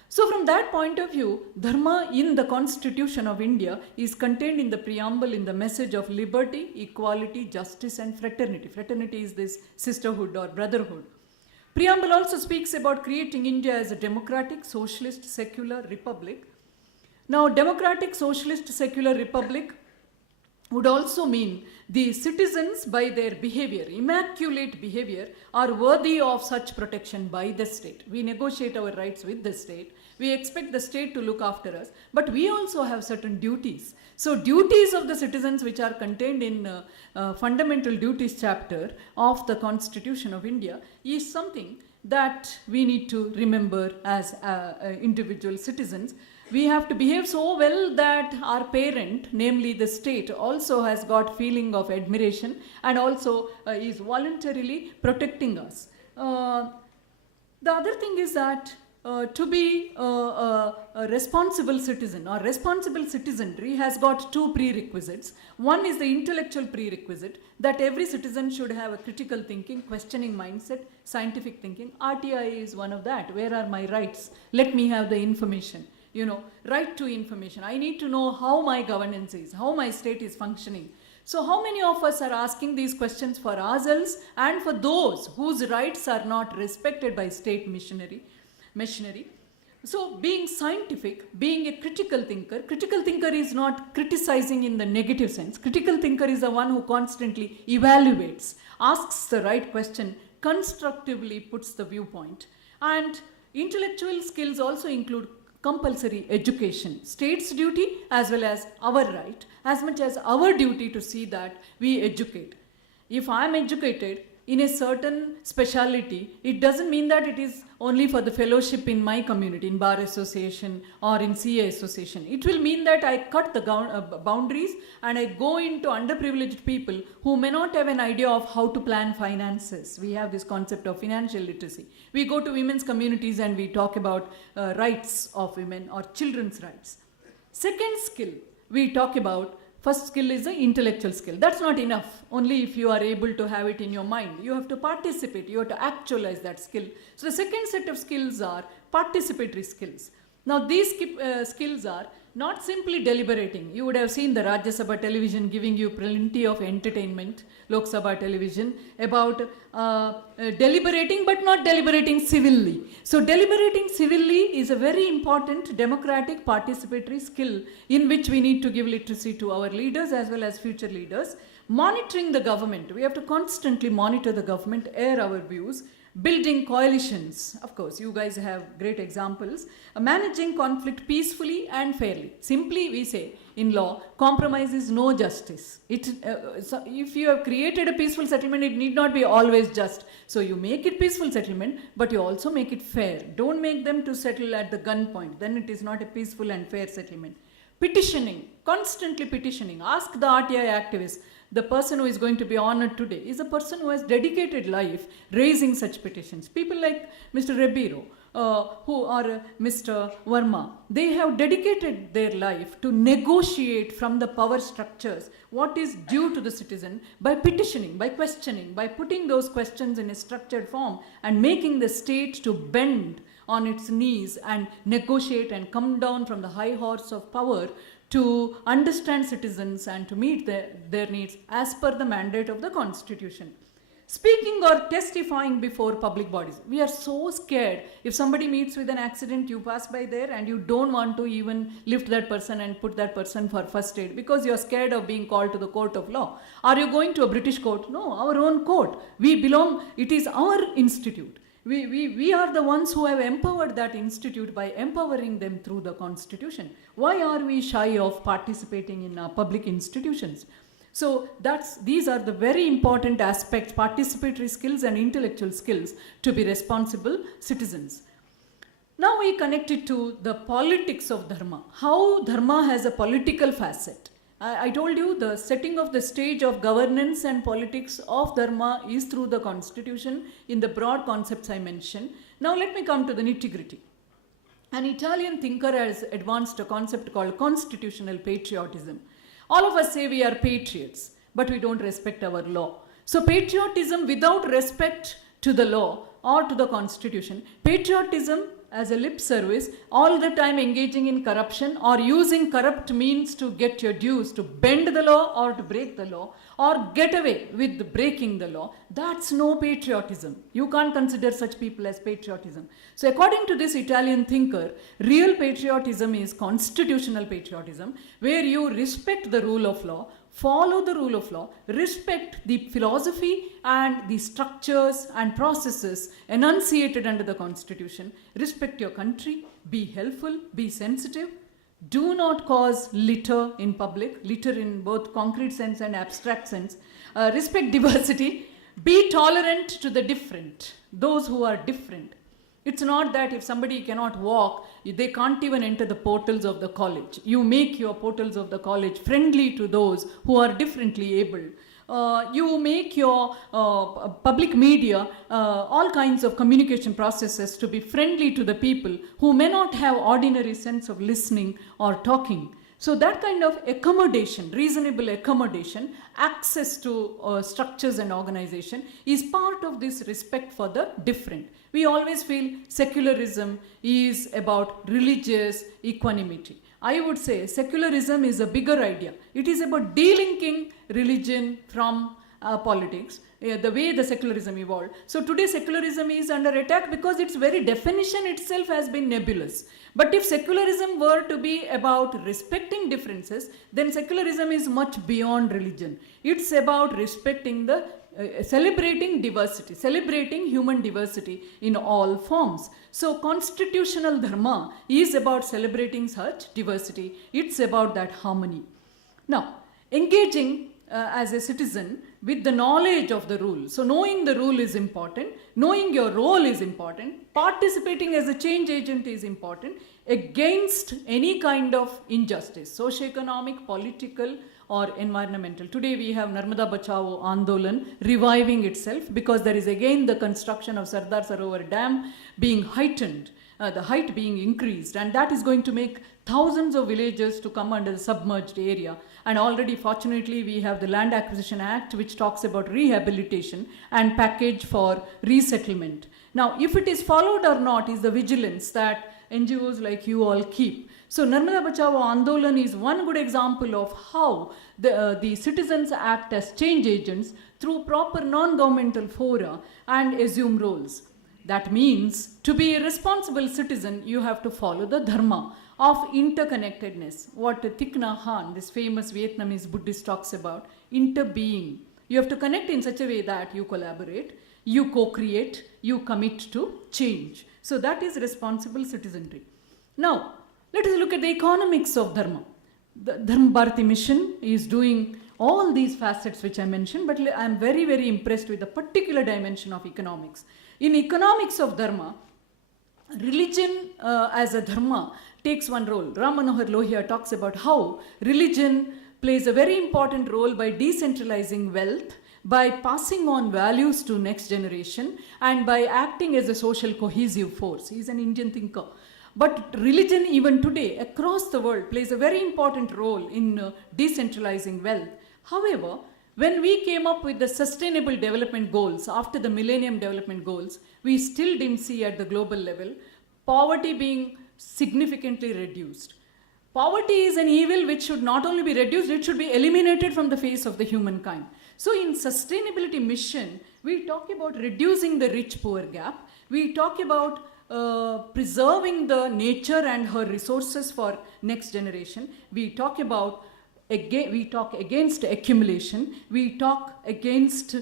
So from that point of view, dharma in the Constitution of India is contained in the preamble in the message of liberty, equality, justice and fraternity. Fraternity is this sisterhood or brotherhood. Preamble also speaks about creating India as a democratic, socialist, secular republic. Now, democratic, socialist, secular republic would also mean the citizens by their behavior, immaculate behavior, are worthy of such protection by the state. We negotiate our rights with the state. We expect the state to look after us, but we also have certain duties. So duties of the citizens which are contained in Fundamental Duties chapter of the Constitution of India is something that we need to remember as individual citizens. We have to behave so well that our parent, namely the state, also has got feeling of admiration and also is voluntarily protecting us. The other thing is that to be a responsible citizen or responsible citizenry has got two prerequisites. One is the intellectual prerequisite that every citizen should have a critical thinking, questioning mindset, scientific thinking. RTI is one of that. Where are my rights? Let me have the information. Right to information. I need to know how my governance is, how my state is functioning. So how many of us are asking these questions for ourselves and for those whose rights are not respected by state machinery? So being scientific, being a critical thinker is not criticizing in the negative sense. Critical thinker is the one who constantly evaluates, asks the right question, constructively puts the viewpoint. And intellectual skills also include compulsory education, state's duty as well as our right, as much as our duty to see that we educate. If I am educated in a certain speciality, it doesn't mean that it is only for the fellowship in my community, in bar association or in CA association. It will mean that I cut the boundaries and I go into underprivileged people who may not have an idea of how to plan finances. We have this concept of financial literacy. We go to women's communities and we talk about rights of women or children's rights. Second skill, we talk about first skill is the intellectual skill. That's not enough. Only if you are able to have it in your mind. You have to participate. You have to actualize that skill. So the second set of skills are participatory skills. Now these skills are not simply deliberating. You would have seen the Rajya Sabha television giving you plenty of entertainment, Lok Sabha television, about deliberating but not deliberating civilly. So deliberating civilly is a very important democratic participatory skill in which we need to give literacy to our leaders as well as future leaders. Monitoring the government. We have to constantly monitor the government, air our views. Building coalitions, of course, you guys have great examples. Managing conflict peacefully and fairly. Simply, we say, in law, compromise is no justice. So if you have created a peaceful settlement, it need not be always just. So you make it peaceful settlement, but you also make it fair. Don't make them to settle at the gunpoint. Then it is not a peaceful and fair settlement. Petitioning, constantly petitioning. Ask the RTI activists. The person who is going to be honored today is a person who has dedicated life raising such petitions. People like Mr. Rebiro, who are Mr. Varma, they have dedicated their life to negotiate from the power structures what is due to the citizen by petitioning, by questioning, by putting those questions in a structured form and making the state to bend on its knees and negotiate and come down from the high horse of power to understand citizens and to meet their needs as per the mandate of the Constitution. Speaking or testifying before public bodies. We are so scared. If somebody meets with an accident, you pass by there and you don't want to even lift that person and put that person for first aid because you're scared of being called to the court of law. Are you going to a British court? No, our own court. We belong, it is our institute. We are the ones who have empowered that institute by empowering them through the Constitution. Why are we shy of participating in public institutions? So these are the very important aspects, participatory skills and intellectual skills to be responsible citizens. Now we connect it to the politics of Dharma. How Dharma has a political facet. I told you the setting of the stage of governance and politics of Dharma is through the Constitution in the broad concepts I mentioned. Now let me come to the nitty-gritty. An Italian thinker has advanced a concept called constitutional patriotism. All of us say we are patriots, but we don't respect our law. So patriotism without respect to the law or to the Constitution, patriotism as a lip service, all the time engaging in corruption or using corrupt means to get your dues, to bend the law or to break the law or get away with breaking the law, that's no patriotism. You can't consider such people as patriotism. So according to this Italian thinker, real patriotism is constitutional patriotism, where you respect the rule of law, follow the rule of law, respect the philosophy and the structures and processes enunciated under the Constitution, respect your country, be helpful, be sensitive, do not cause litter in public, litter in both concrete sense and abstract sense, respect diversity, be tolerant to the different, those who are different. It's not that if somebody cannot walk, they can't even enter the portals of the college. You make your portals of the college friendly to those who are differently abled. You make your public media, all kinds of communication processes to be friendly to the people who may not have ordinary sense of listening or talking. So that kind of accommodation, reasonable accommodation, access to structures and organization is part of this respect for the different. We always feel secularism is about religious equanimity. I would say secularism is a bigger idea. It is about delinking religion from politics, the way the secularism evolved. So today secularism is under attack because its very definition itself has been nebulous. But if secularism were to be about respecting differences, then secularism is much beyond religion. It's about respecting the celebrating diversity, celebrating human diversity in all forms. So constitutional dharma is about celebrating such diversity. It's about that harmony. Now, engaging as a citizen with the knowledge of the rule. So knowing the rule is important, knowing your role is important, participating as a change agent is important against any kind of injustice, socio-economic, political or environmental. Today we have Narmada Bachao Andolan reviving itself because there is again the construction of Sardar Sarovar Dam being heightened, the height being increased, and that is going to make thousands of villages to come under the submerged area. And already fortunately we have the Land Acquisition Act which talks about rehabilitation and package for resettlement. Now if it is followed or not is the vigilance that NGOs like you all keep. So Narmada Bachao Andolan is one good example of how the citizens act as change agents through proper non-governmental fora and assume roles. That means to be a responsible citizen, you have to follow the dharma of interconnectedness. What Thich Nhat Hanh, this famous Vietnamese Buddhist, talks about, interbeing. You have to connect in such a way that you collaborate, you co-create, you commit to change. So that is responsible citizenry. Now, let us look at the economics of dharma. The Dharma Bharati mission is doing all these facets which I mentioned, but I am very, very impressed with the particular dimension of economics. In economics of dharma, religion as a dharma takes one role. Ram Manohar Lohia talks about how religion plays a very important role by decentralizing wealth, by passing on values to next generation, and by acting as a social cohesive force. He is an Indian thinker. But religion even today across the world plays a very important role in decentralizing wealth. However, when we came up with the sustainable development goals after the Millennium Development Goals, we still didn't see at the global level poverty being significantly reduced. Poverty is an evil which should not only be reduced, it should be eliminated from the face of the humankind. So in sustainability mission, we talk about reducing the rich-poor gap. We talk about preserving the nature and her resources for next generation. We talk about we talk against accumulation. We talk against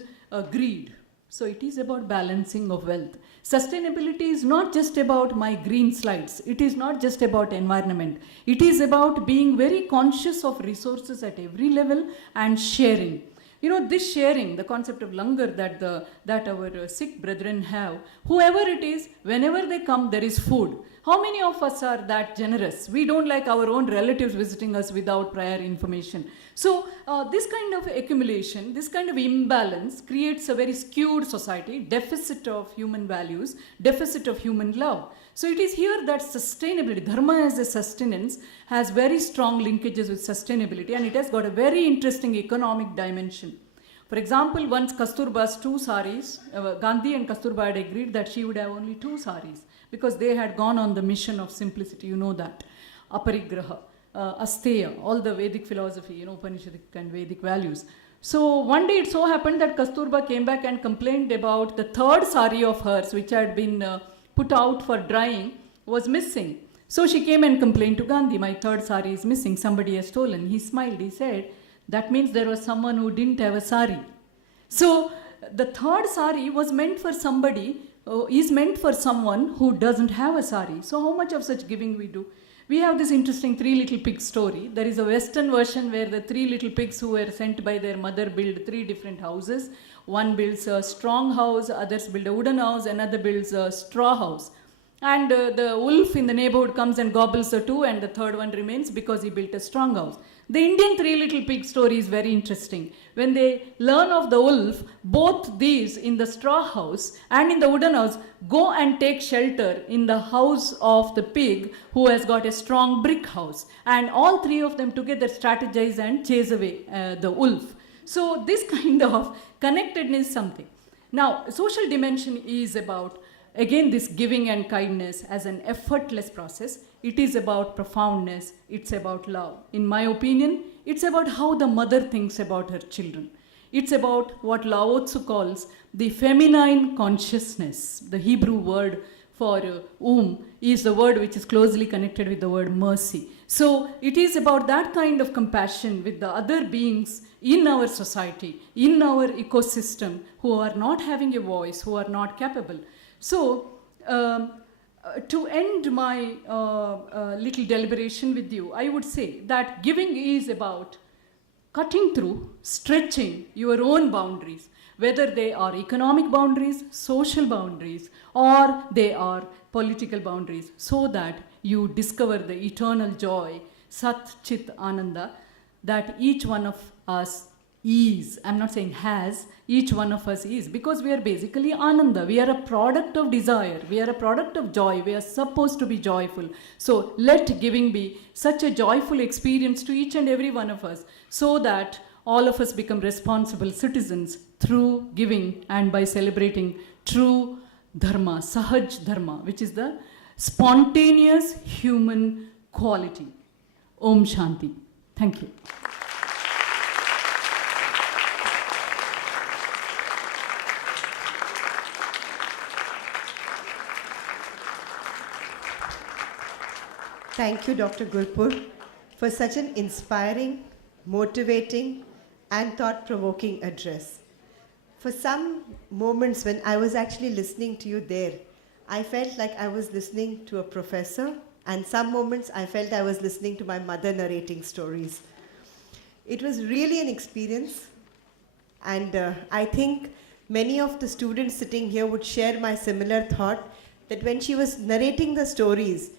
greed. So it is about balancing of wealth. Sustainability is not just about my green slides. It is not just about environment. It is about being very conscious of resources at every level and sharing. You know, this sharing, the concept of langar that our Sikh brethren have, whoever it is, whenever they come, there is food. How many of us are that generous? We don't like our own relatives visiting us without prior information. So this kind of accumulation, this kind of imbalance creates a very skewed society, deficit of human values, deficit of human love. So it is here that sustainability, Dharma as a sustenance, has very strong linkages with sustainability, and it has got a very interesting economic dimension. For example, once Kasturba's 2 saris, Gandhi and Kasturba had agreed that she would have only 2 saris because they had gone on the mission of simplicity, you know that. Aparigraha, Asteya, all the Vedic philosophy, you know, Upanishadic and Vedic values. So one day it so happened that Kasturba came back and complained about the 3rd sari of hers, which had been put out for drying, was missing. So she came and complained to Gandhi, my 3rd sari is missing, somebody has stolen. He smiled, he said, that means there was someone who didn't have a sari. So the 3rd sari was meant for somebody, is meant for someone who doesn't have a sari. So how much of such giving we do? We have this interesting 3 little pigs story. There is a Western version where the 3 little pigs who were sent by their mother build 3 different houses. One builds a strong house, others build a wooden house, another builds a straw house. And the wolf in the neighborhood comes and gobbles the 2, and the 3rd one remains because he built a strong house. The Indian 3 little pig story is very interesting. When they learn of the wolf, both these in the straw house and in the wooden house go and take shelter in the house of the pig who has got a strong brick house. And all 3 of them together strategize and chase away the wolf. So this kind of connectedness is something. Now, social dimension is about, again, this giving and kindness as an effortless process. It is about profoundness. It's about love. In my opinion, it's about how the mother thinks about her children. It's about what Lao Tzu calls the feminine consciousness. The Hebrew word for is the word which is closely connected with the word mercy. So it is about that kind of compassion with the other beings in our society, in our ecosystem, who are not having a voice, who are not capable. So to end my little deliberation with you, I would say that giving is about cutting through, stretching your own boundaries, whether they are economic boundaries, social boundaries, or they are political boundaries, so that you discover the eternal joy, Sat Chit Ananda, that each one of us is. I'm not saying has, each one of us is, because we are basically Ananda. We are a product of desire. We are a product of joy. We are supposed to be joyful. So let giving be such a joyful experience to each and every one of us, so that all of us become responsible citizens through giving and by celebrating true Dharma, Sahaj Dharma, which is the spontaneous human quality. Om Shanti. Thank you. Thank you, Dr. Gurpur, for such an inspiring, motivating, and thought-provoking address. For some moments when I was actually listening to you there, I felt like I was listening to a professor, and some moments I felt I was listening to my mother narrating stories. It was really an experience, and I think many of the students sitting here would share my similar thought, that when she was narrating the stories,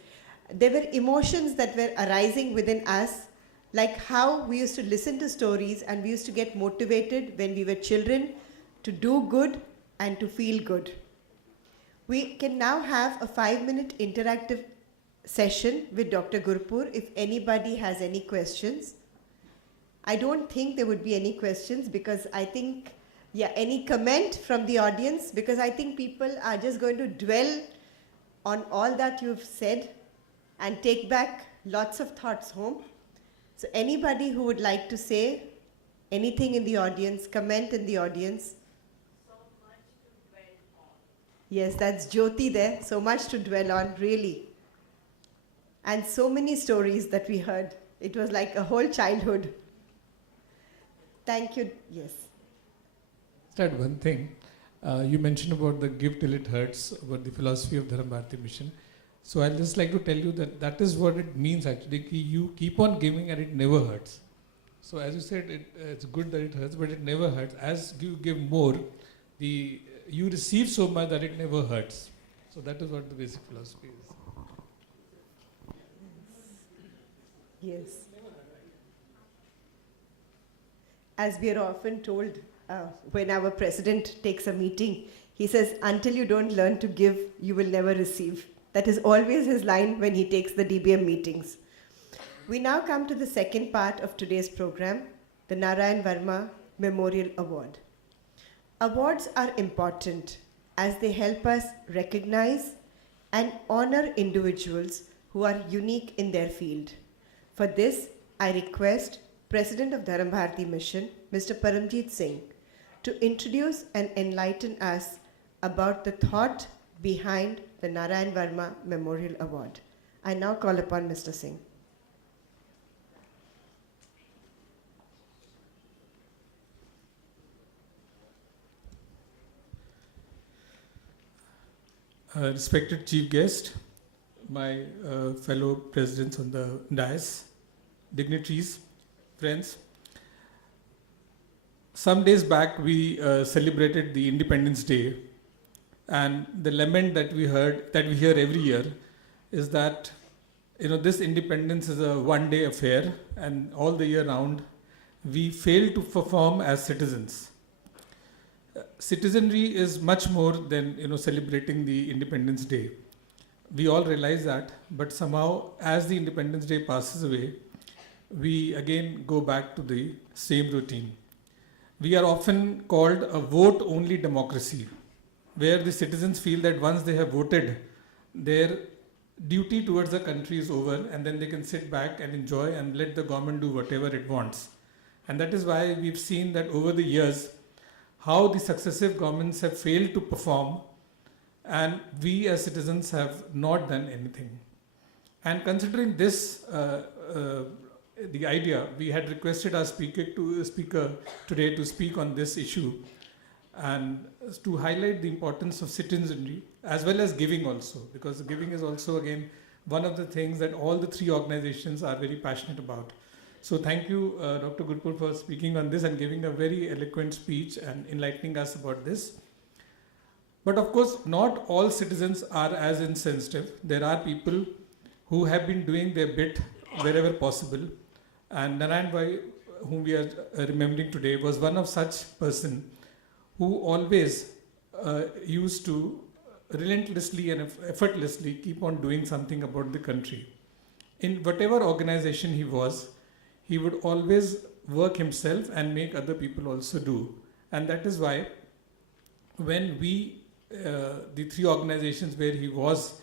there were emotions that were arising within us, like how we used to listen to stories and we used to get motivated when we were children to do good and to feel good. We can now have a 5-minute interactive session with Dr. Gurpur if anybody has any questions. I don't think there would be any questions because I think, any comment from the audience, because I think people are just going to dwell on all that you've said and take back lots of thoughts home. So anybody who would like to say anything in the audience, comment in the audience. So much to dwell on. Yes, that's Jyoti there. So much to dwell on, really. And so many stories that we heard. It was like a whole childhood. Thank you. Yes. Start one thing. You mentioned about the give till it hurts, about the philosophy of Dharma Bharati Mission. So I'll just like to tell you that that is what it means actually. You keep on giving and it never hurts. So as you said, it's good that it hurts, but it never hurts. As you give more, you receive so much that it never hurts. So that is what the basic philosophy is. Yes. As we are often told, when our president takes a meeting, he says, until you don't learn to give, you will never receive. That is always his line when he takes the DBM meetings. We now come to the second part of today's program, the Narayan Varma Memorial Award. Awards are important as they help us recognize and honor individuals who are unique in their field. For this, I request President of Dharma Bharati Mission, Mr. Paramjit Singh, to introduce and enlighten us about the thought behind the Narayan Varma Memorial Award. I now call upon Mr. Singh. Respected Chief Guest, my fellow presidents on the dais, dignitaries, friends. Some days back we celebrated the Independence Day, and the lament that we hear every year is that this independence is a one-day affair, and all the year round we fail to perform as citizens. Citizenry is much more than celebrating the Independence Day. We all realize that, but somehow as the Independence Day passes away, we again go back to the same routine. We are often called a vote-only democracy, where the citizens feel that once they have voted, their duty towards the country is over, and then they can sit back and enjoy and let the government do whatever it wants. And that is why we've seen that over the years, how the successive governments have failed to perform, and we as citizens have not done anything. And considering this, the idea, we had requested our speaker today to speak on this issue and to highlight the importance of citizenry as well as giving also, because giving is also again one of the things that all the three organizations are very passionate about. So thank you, Dr. Gurpur, for speaking on this and giving a very eloquent speech and enlightening us about this. But of course, not all citizens are as insensitive. There are people who have been doing their bit wherever possible. And Narayan Bhai, whom we are remembering today, was one of such person who always used to relentlessly and effortlessly keep on doing something about the country. In whatever organization he was, he would always work himself and make other people also do. And that is why when we, the three organizations where he was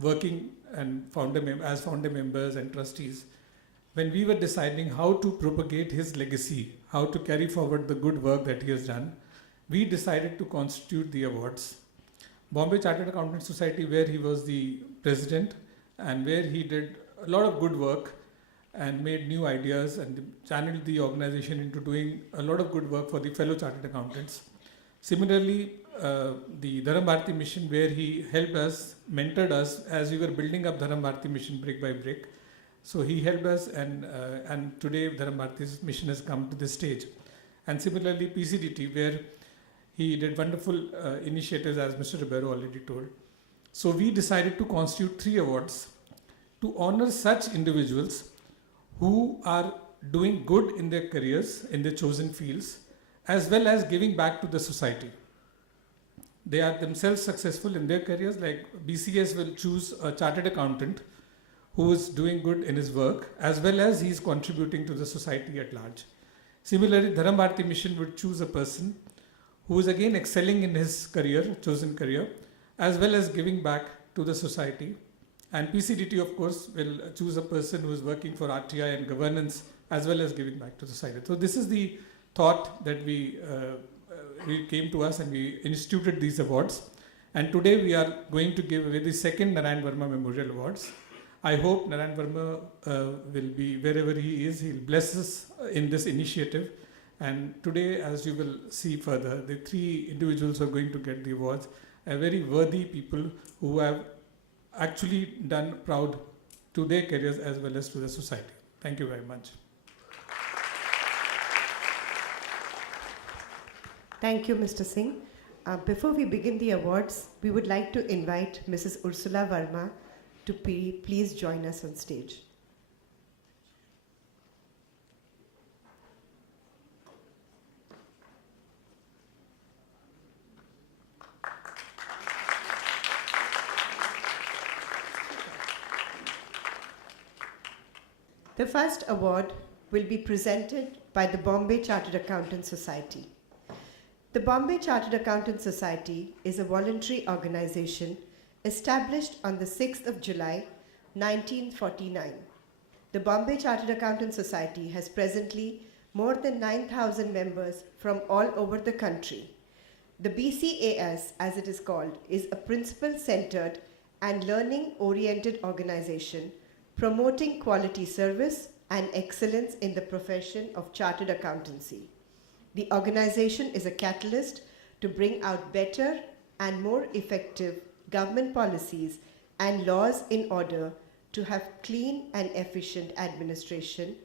working and as founder members and trustees, when we were deciding how to propagate his legacy, how to carry forward the good work that he has done, we decided to constitute the awards. Bombay Chartered Accountant Society, where he was the president and where he did a lot of good work and made new ideas and channeled the organization into doing a lot of good work for the fellow chartered accountants. Similarly, the Dharma Bharati Mission, where he helped us, mentored us as we were building up Dharma Bharati Mission brick by brick. So he helped us, and today Dharma Bharati Mission has come to this stage. And similarly, PCDT, where he did wonderful initiatives, as Mr. Ribeiro already told. So we decided to constitute 3 awards to honor such individuals who are doing good in their careers, in their chosen fields, as well as giving back to the society. They are themselves successful in their careers, like BCAS will choose a chartered accountant who is doing good in his work, as well as he is contributing to the society at large. Similarly, Dharma Bharati Mission would choose a person who is again excelling in his career, chosen career, as well as giving back to the society. And PCDT, of course, will choose a person who is working for RTI and governance as well as giving back to society. So this is the thought that we came to us and we instituted these awards. And today we are going to give away the second Narayan Varma Memorial Awards. I hope Narayan Varma will be wherever he is, he'll bless us in this initiative. And today, as you will see further, the three individuals who are going to get the awards are very worthy people who have actually done proud to their careers as well as to the society. Thank you very much. Thank you, Mr. Singh. Before we begin the awards, we would like to invite Mrs. Ursula Varma to please join us on stage. The first award will be presented by the Bombay Chartered Accountants Society. The Bombay Chartered Accountants Society is a voluntary organization established on the 6th of July, 1949. The Bombay Chartered Accountants Society has presently more than 9,000 members from all over the country. The BCAS, as it is called, is a principle-centered and learning-oriented organization promoting quality service and excellence in the profession of chartered accountancy. The organization is a catalyst to bring out better and more effective government policies and laws in order to have clean and efficient administration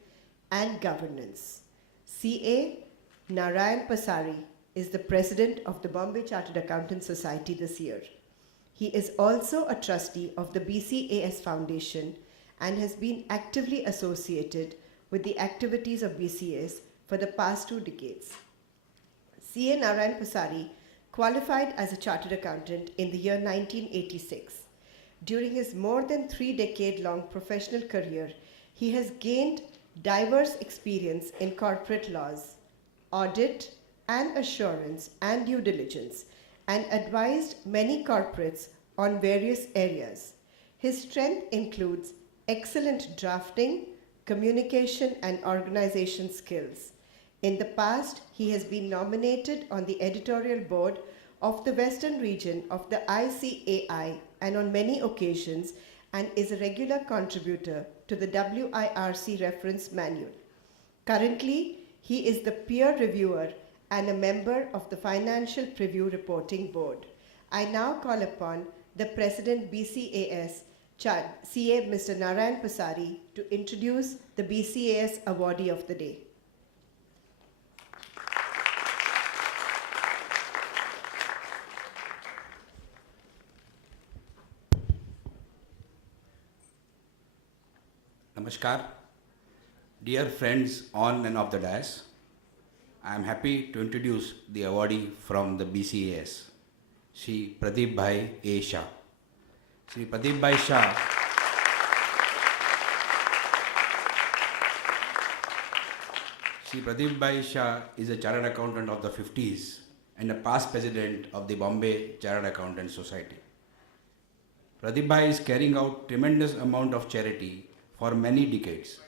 and governance. CA Narayan Pasari is the president of the Bombay Chartered Accountants Society this year. He is also a trustee of the BCAS Foundation and has been actively associated with the activities of BCAS for the past 2 decades. C.A. Narayan Pasari qualified as a chartered accountant in the year 1986. During his more than 3-decade-long professional career, he has gained diverse experience in corporate laws, audit and assurance and due diligence, and advised many corporates on various areas. His strength includes excellent drafting, communication, and organization skills. In the past, he has been nominated on the editorial board of the Western region of the ICAI and on many occasions, and is a regular contributor to the WIRC reference manual. Currently, he is the peer reviewer and a member of the Financial Preview Reporting Board. I now call upon the President BCAS, CA Mr. Narayan Pasari, to introduce the BCAS awardee of the day. Namaskar, dear friends on and off the dais. I am happy to introduce the awardee from the BCAS, Shri Pradeep Bhai A. Shah. Shri Pradeep Bhai Shah Shri Pradeep Bhai Shah is a chartered accountant of the 50s and a past president of the Bombay Chartered Accountants Society. Pradeep Bhai is carrying out tremendous amount of charity for many decades.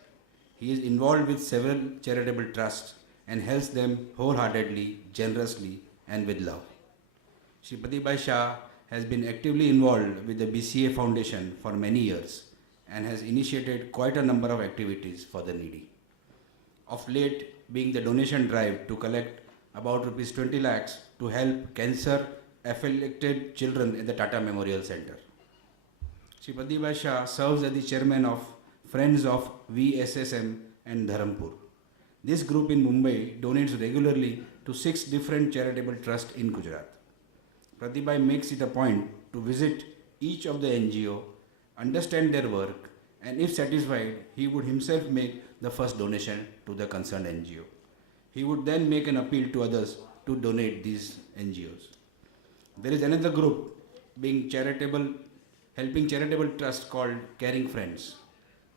He is involved with several charitable trusts and helps them wholeheartedly, generously, and with love. Shri Pradeep Bhai Shah has been actively involved with the BCA Foundation for many years and has initiated quite a number of activities for the needy. Of late, being the donation drive to collect about rupees 20 lakhs to help cancer-afflicted children at the Tata Memorial Center. Shri Pradeep Bhai Shah serves as the chairman of Friends of VSSM and Dharma. This group in Mumbai donates regularly to 6 different charitable trusts in Gujarat. Pradeep Bhai makes it a point to visit each of the NGO, understand their work, and if satisfied, he would himself make the first donation to the concerned NGO. He would then make an appeal to others to donate these NGOs. There is another group being charitable, helping charitable trust called Caring Friends.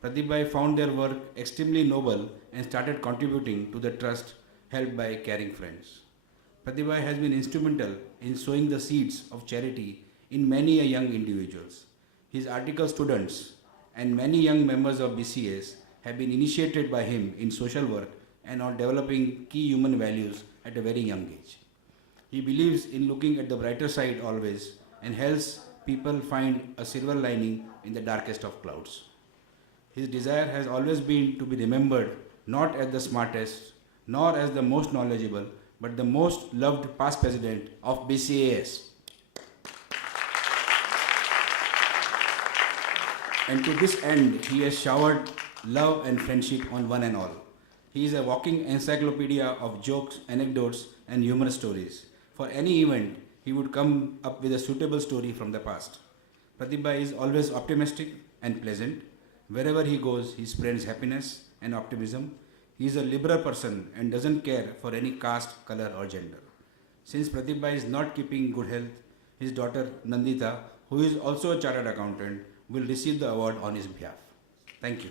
Pradeep Bhai found their work extremely noble and started contributing to the trust held by Caring Friends. Pradeep Bhai has been instrumental in sowing the seeds of charity in many young individuals. his article students and many young members of BCAS have been initiated by him in social work and on developing key human values at a very young age. He believes in looking at the brighter side always and helps people find a silver lining in the darkest of clouds. His desire has always been to be remembered not as the smartest, nor as the most knowledgeable, but the most loved past president of BCAS. And to this end, he has showered love and friendship on one and all. He is a walking encyclopedia of jokes, anecdotes, and humorous stories. For any event, he would come up with a suitable story from the past. Pratibha is always optimistic and pleasant. Wherever he goes, he spreads happiness and optimism. He is a liberal person and doesn't care for any caste, color, or gender. Since Pratibha is not keeping good health, his daughter Nandita, who is also a chartered accountant, will receive the award on his behalf. Thank you.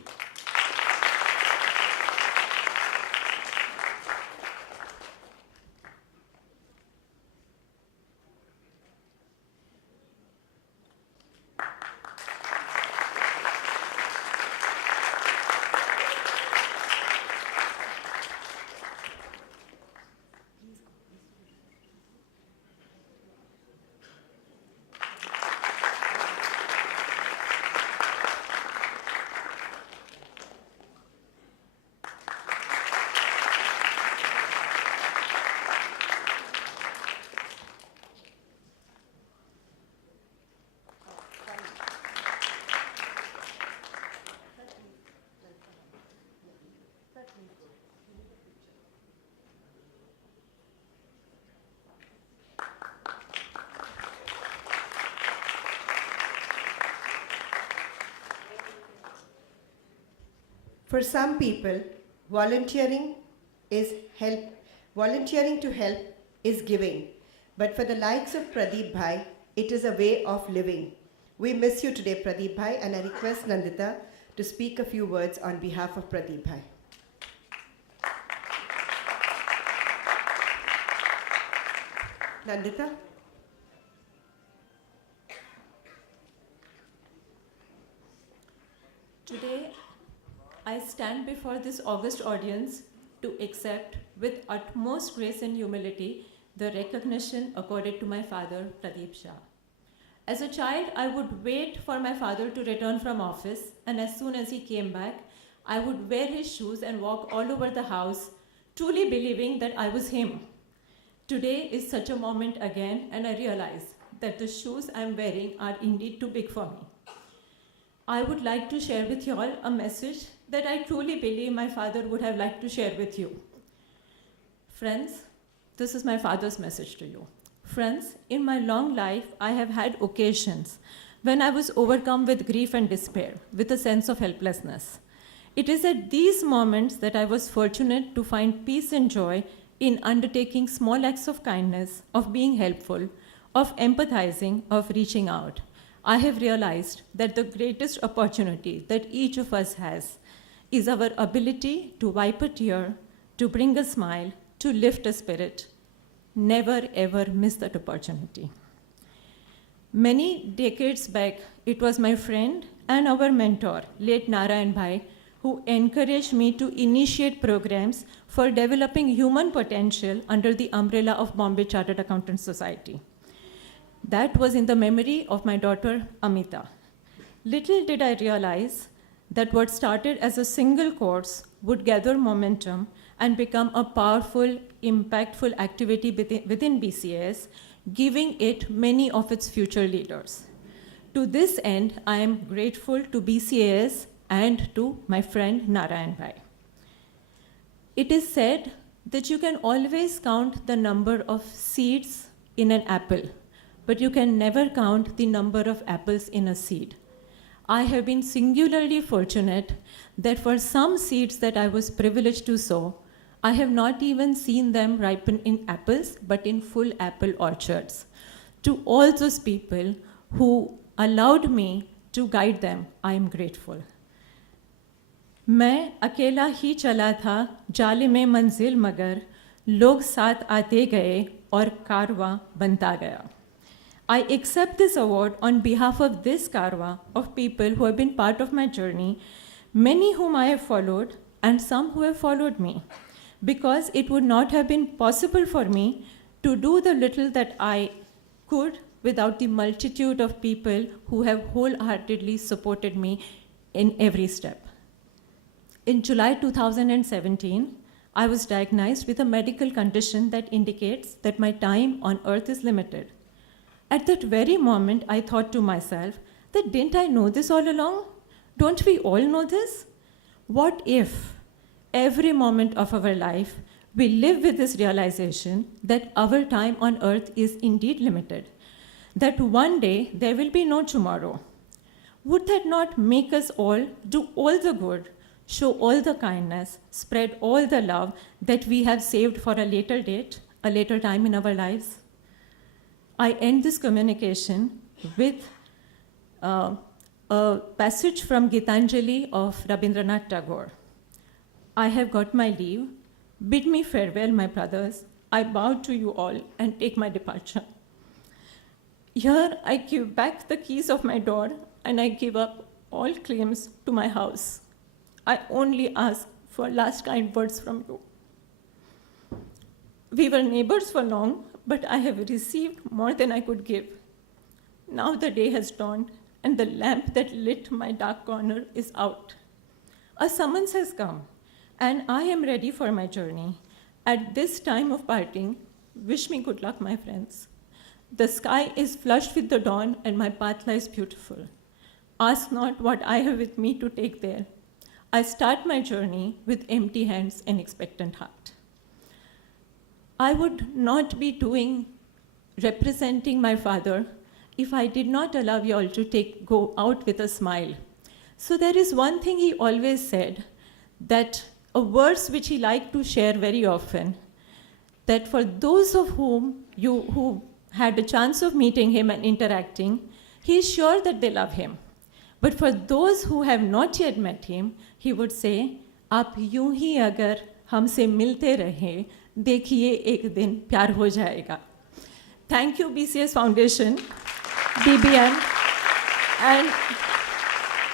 For some people, volunteering to help is giving. But for the likes of Pradeep Bhai, it is a way of living. We miss you today, Pradeep Bhai, and I request Nandita to speak a few words on behalf of Pradeep Bhai. Nandita? Today, I stand before this august audience to accept with utmost grace and humility the recognition accorded to my father, Pradeep Shah. As a child, I would wait for my father to return from office, and as soon as he came back, I would wear his shoes and walk all over the house, truly believing that I was him. Today is such a moment again, and I realize that the shoes I'm wearing are indeed too big for me. I would like to share with you all a message that I truly believe my father would have liked to share with you. Friends, this is my father's message to you. Friends, in my long life, I have had occasions when I was overcome with grief and despair, with a sense of helplessness. It is at these moments that I was fortunate to find peace and joy in undertaking small acts of kindness, of being helpful, of empathizing, of reaching out. I have realized that the greatest opportunity that each of us has is our ability to wipe a tear, to bring a smile, to lift a spirit. Never ever miss that opportunity. Many decades back, it was my friend and our mentor, late Narayan Bhai, who encouraged me to initiate programs for developing human potential under the umbrella of Bombay Chartered Accountants Society. That was in the memory of my daughter, Amita. Little did I realize that what started as a single course would gather momentum and become a powerful, impactful activity within BCAS, giving it many of its future leaders. To this end, I am grateful to BCAS and to my friend Narayan Bhai. It is said that you can always count the number of seeds in an apple, but you can never count the number of apples in a seed. I have been singularly fortunate that for some seeds that I was privileged to sow, I have not even seen them ripen in apples, but in full apple orchards. To all those people who allowed me to guide them, I am grateful. मैं अकेला ही चला था जाले में मंजिल मगर लोग साथ आते गए और कारवां बनता गया. I accept this award on behalf of this karwa of people who have been part of my journey, many whom I have followed and some who have followed me, because it would not have been possible for me to do the little that I could without the multitude of people who have wholeheartedly supported me in every step. In July 2017, I was diagnosed with a medical condition that indicates that my time on earth is limited. At that very moment, I thought to myself that didn't I know this all along? Don't we all know this? What if every moment of our life we live with this realization that our time on earth is indeed limited, that one day there will be no tomorrow? Would that not make us all do all the good, show all the kindness, spread all the love that we have saved for a later date, a later time in our lives? I end this communication with a passage from Gitanjali of Rabindranath Tagore. I have got my leave. Bid me farewell, my brothers. I bow to you all and take my departure. Here I give back the keys of my door and I give up all claims to my house. I only ask for last kind words from you. We were neighbors for long, but I have received more than I could give. Now the day has dawned, and the lamp that lit my dark corner is out. A summons has come, and I am ready for my journey. At this time of parting, wish me good luck, my friends. The sky is flushed with the dawn, and my path lies beautiful. Ask not what I have with me to take there. I start my journey with empty hands and expectant heart. I would not be representing my father if I did not allow you all to go out with a smile. So there is one thing he always said, that a verse which he liked to share very often, that for those of who had a chance of meeting him and interacting, he is sure that they love him. But for those who have not yet met him, he would say, "Aap यूं ही अगर हमसे मिलते रहे, देखिए एक दिन प्यार हो जाएगा." Thank you, BCAS Foundation, DBM, and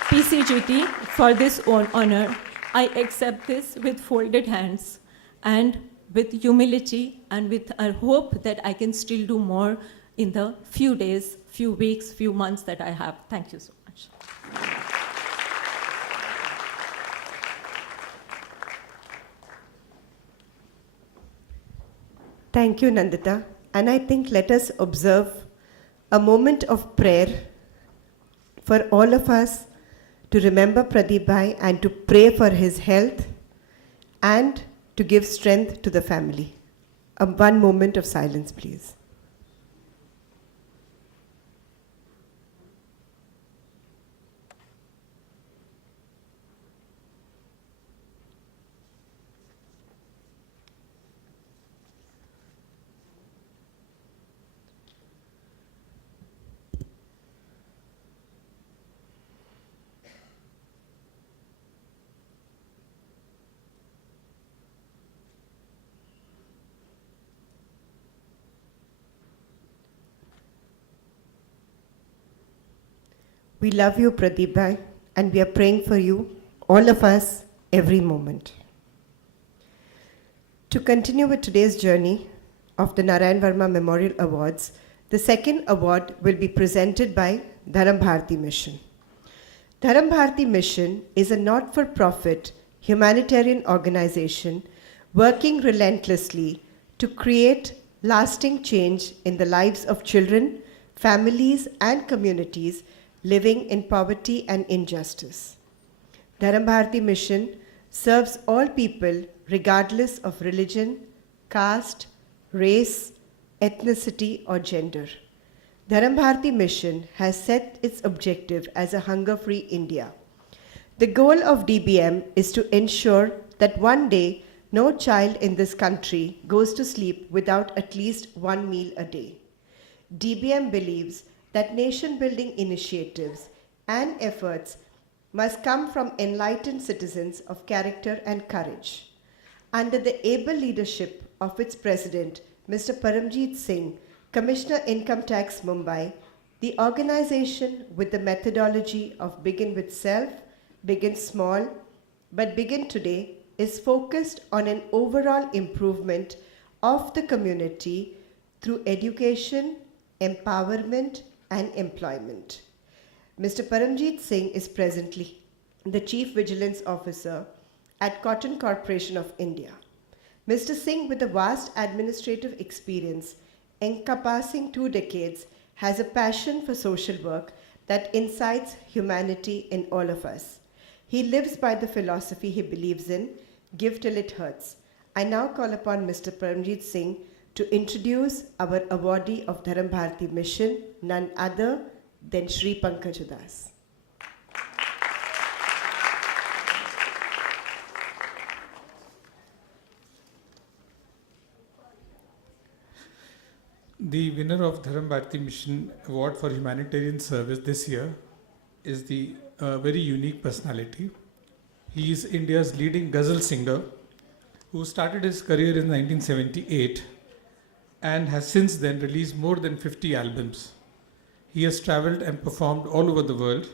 PCGT for this honor. I accept this with folded hands and with humility and with a hope that I can still do more in the few days, few weeks, few months that I have. Thank you so much. Thank you, Nandita. And I think let us observe a moment of prayer for all of us to remember Pradeep Bhai and to pray for his health and to give strength to the family. One moment of silence, please. We love you, Pradeep Bhai, and we are praying for you, all of us, every moment. To continue with today's journey of the Narayan Varma Memorial Awards, the second award will be presented by Dharma Bharati Mission. Dharma Bharati Mission is a not-for-profit humanitarian organization working relentlessly to create lasting change in the lives of children, families, and communities living in poverty and injustice. Dharma Bharati Mission serves all people regardless of religion, caste, race, ethnicity, or gender. Dharma Bharati Mission has set its objective as a hunger-free India. The goal of DBM is to ensure that one day no child in this country goes to sleep without at least one meal a day. DBM believes that nation-building initiatives and efforts must come from enlightened citizens of character and courage. Under the able leadership of its president, Mr. Paramjit Singh, Commissioner Income Tax Mumbai, the organization with the methodology of Begin with Self, Begin Small, but Begin Today is focused on an overall improvement of the community through education, empowerment, and employment. Mr. Paramjit Singh is presently the Chief Vigilance Officer at Cotton Corporation of India. Mr. Singh, with a vast administrative experience encompassing 2 decades, has a passion for social work that incites humanity in all of us. He lives by the philosophy he believes in, give till it hurts. I now call upon Mr. Paramjit Singh to introduce our awardee of Dharam Bharati Mission, none other than Shri Pankaj Udas. The winner of Dharam Bharati Mission Award for Humanitarian Service this year is the very unique personality. He is India's leading ghazal singer who started his career in 1978 and has since then released more than 50 albums. He has traveled and performed all over the world.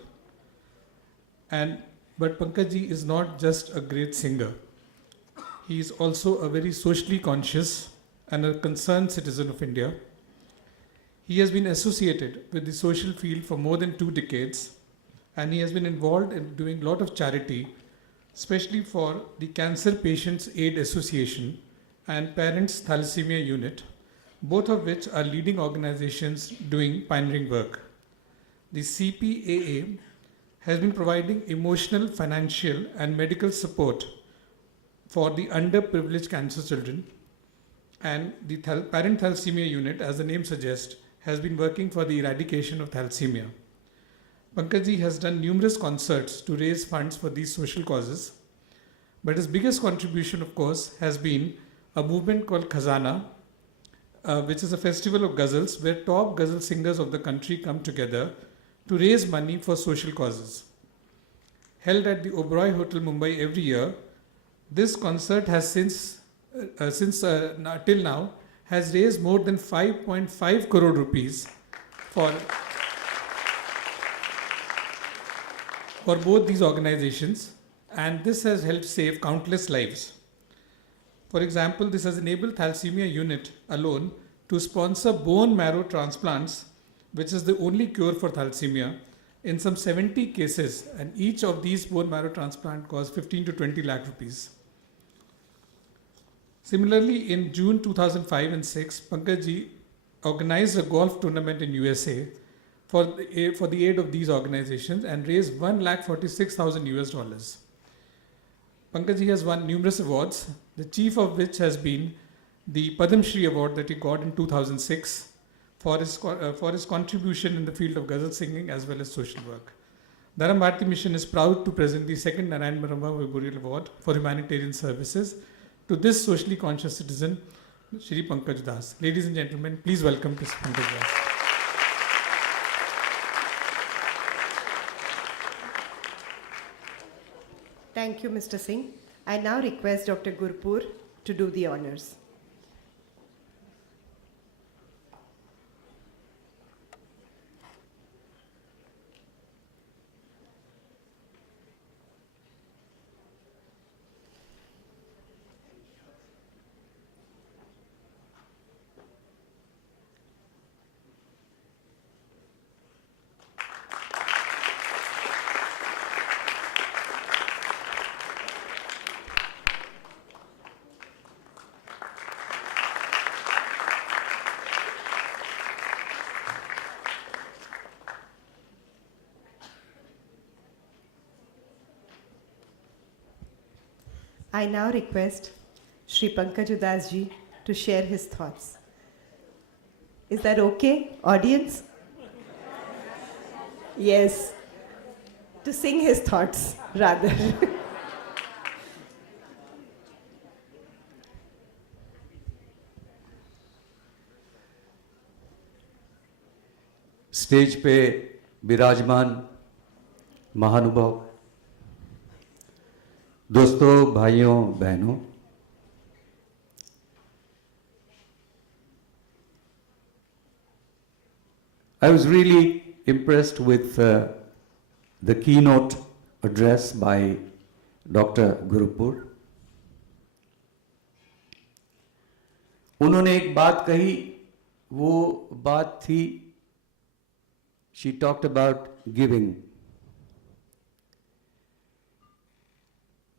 But Pankajji is not just a great singer. He is also a very socially conscious and a concerned citizen of India. He has been associated with the social field for more than 2 decades, and he has been involved in doing a lot of charity, especially for the Cancer Patients Aid Association and Parents Thalassemia Unit, both of which are leading organizations doing pioneering work. The CPAA has been providing emotional, financial, and medical support for the underprivileged cancer children, and the Parent Thalassemia Unit, as the name suggests, has been working for the eradication of thalassemia. Pankajji has done numerous concerts to raise funds for these social causes, but his biggest contribution, of course, has been a movement called Khazana, which is a festival of ghazals where top ghazal singers of the country come together to raise money for social causes. Held at the Oberoi Hotel, Mumbai every year, this concert has till now has raised more than 5.5 crore rupees for both these organizations, and this has helped save countless lives. For example, this has enabled Thalassemia Unit alone to sponsor bone marrow transplants, which is the only cure for thalassemia, in some 70 cases, and each of these bone marrow transplant costs 15 to 20 lakh rupees. Similarly, in June 2005 and 6, Pankajji organized a golf tournament in USA for the aid of these organizations and raised $146,000. Pankajji has won numerous awards, the chief of which has been the Padma Shri Award that he got in 2006 for his contribution in the field of ghazal singing as well as social work. Dharam Bharati Mission is proud to present the second Narayan Varma Memorial Award for Humanitarian Services to this socially conscious citizen, Shri Pankaj Das. Ladies and gentlemen, please welcome to Pankaj Das. Thank you, Mr. Singh. I now request Dr. Gurpur to do the honors. I now request Shri Pankaj Udas ji to share his thoughts. Is that okay, audience? Yes. To sing his thoughts, rather. Stage पे विराजमान महानुभाव, दोस्तों, भाइयों, बहनों, I was really impressed with the keynote address by Dr. Gurpur. उन्होंने एक बात कही, वो बात थी, she talked about giving.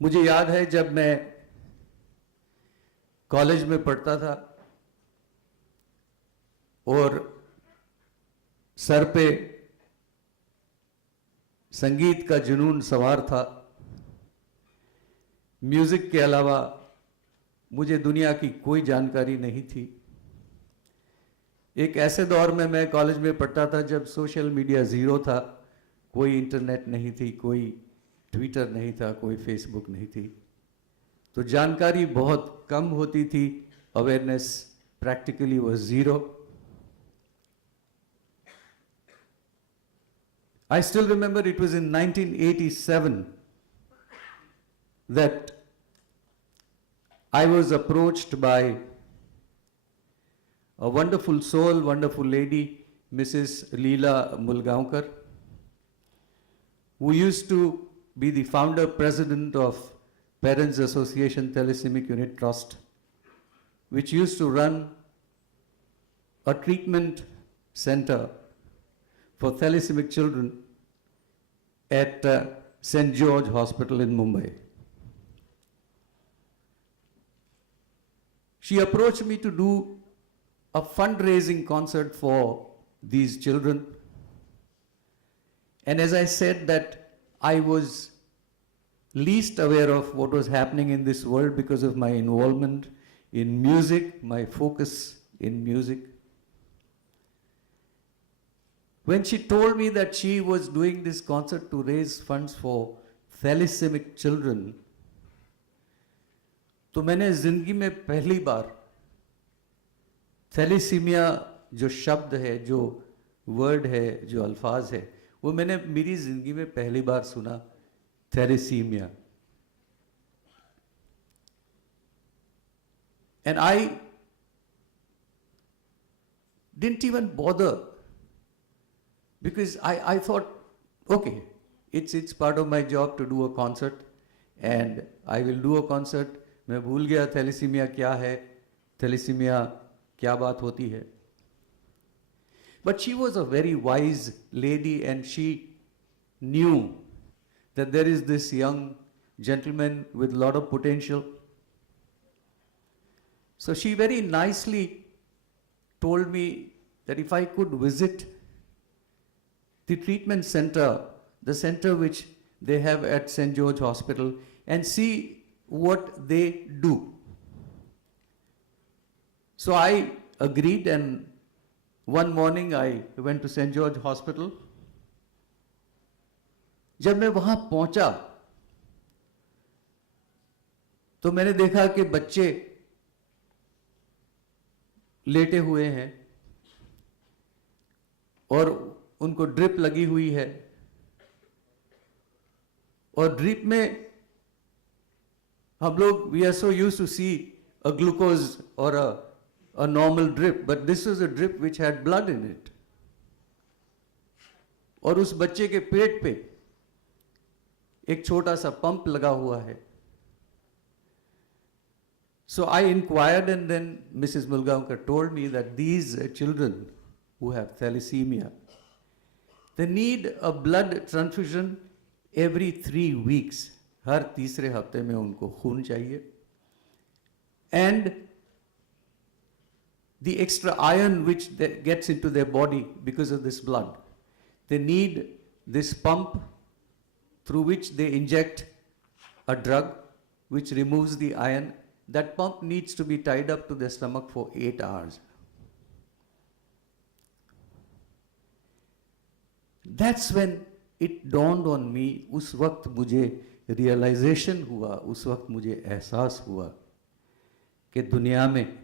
मुझे याद है जब मैं कॉलेज में पढ़ता था और सर पे संगीत का जुनून सवार था, म्यूजिक के अलावा मुझे दुनिया की कोई जानकारी नहीं थी। एक ऐसे दौर में मैं कॉलेज में पढ़ता था जब सोशल मीडिया ज़ीरो था, कोई इंटरनेट नहीं थी, कोई ट्विटर नहीं था, कोई फेसबुक नहीं थी, तो जानकारी बहुत कम होती थी, awareness practically was zero. I still remember it was in 1987 that I was approached by a wonderful soul, wonderful lady, Mrs. Leela Mulgaonkar, who used to be the founder president of Parents Association Thalassaemic Unit Trust, which used to run a treatment center for thalassaemic children at St. George Hospital in Mumbai. She approached me to do a fundraising concert for these children. And as I said that I was least aware of what was happening in this world because of my involvement in music, my focus in music. When she told me that she was doing this concert to raise funds for thalassaemic children, तो मैंने जिंदगी में पहली बार thalassaemia जो शब्द है, जो word है, जो अल्फाज है, वो मैंने मेरी जिंदगी में पहली बार सुना, thalassaemia. And I didn't even bother because I thought, okay, it's part of my job to do a concert and I will do a concert. मैं भूल गया थैलेसीमिया क्या है, थैलेसीमिया क्या बात होती है. But she was a very wise lady and she knew that there is this young gentleman with a lot of potential. So she very nicely told me that if I could visit the treatment center, the center which they have at St. George Hospital, and see what they do. So I agreed, and one morning I went to St. George Hospital. जब मैं वहां पहुंचा तो मैंने देखा कि बच्चे लेटे हुए हैं और उनको ड्रिप लगी हुई है, और ड्रिप में हम लोग we are so used to see a glucose or a normal drip, but this was a drip which had blood in it. और उस बच्चे के पेट पे एक छोटा सा पंप लगा हुआ है. So I inquired, and then Mrs. Mulgaonkar told me that these children who have thalassemia, they need a blood transfusion every 3 weeks. हर तीसरे हफ्ते में उनको खून चाहिए. And the extra iron which gets into their body because of this blood, they need this pump through which they inject a drug which removes the iron. That pump needs to be tied up to their stomach for 8 hours. That's when it dawned on me, उस वक्त मुझे realization हुआ, उस वक्त मुझे एहसास हुआ कि दुनिया में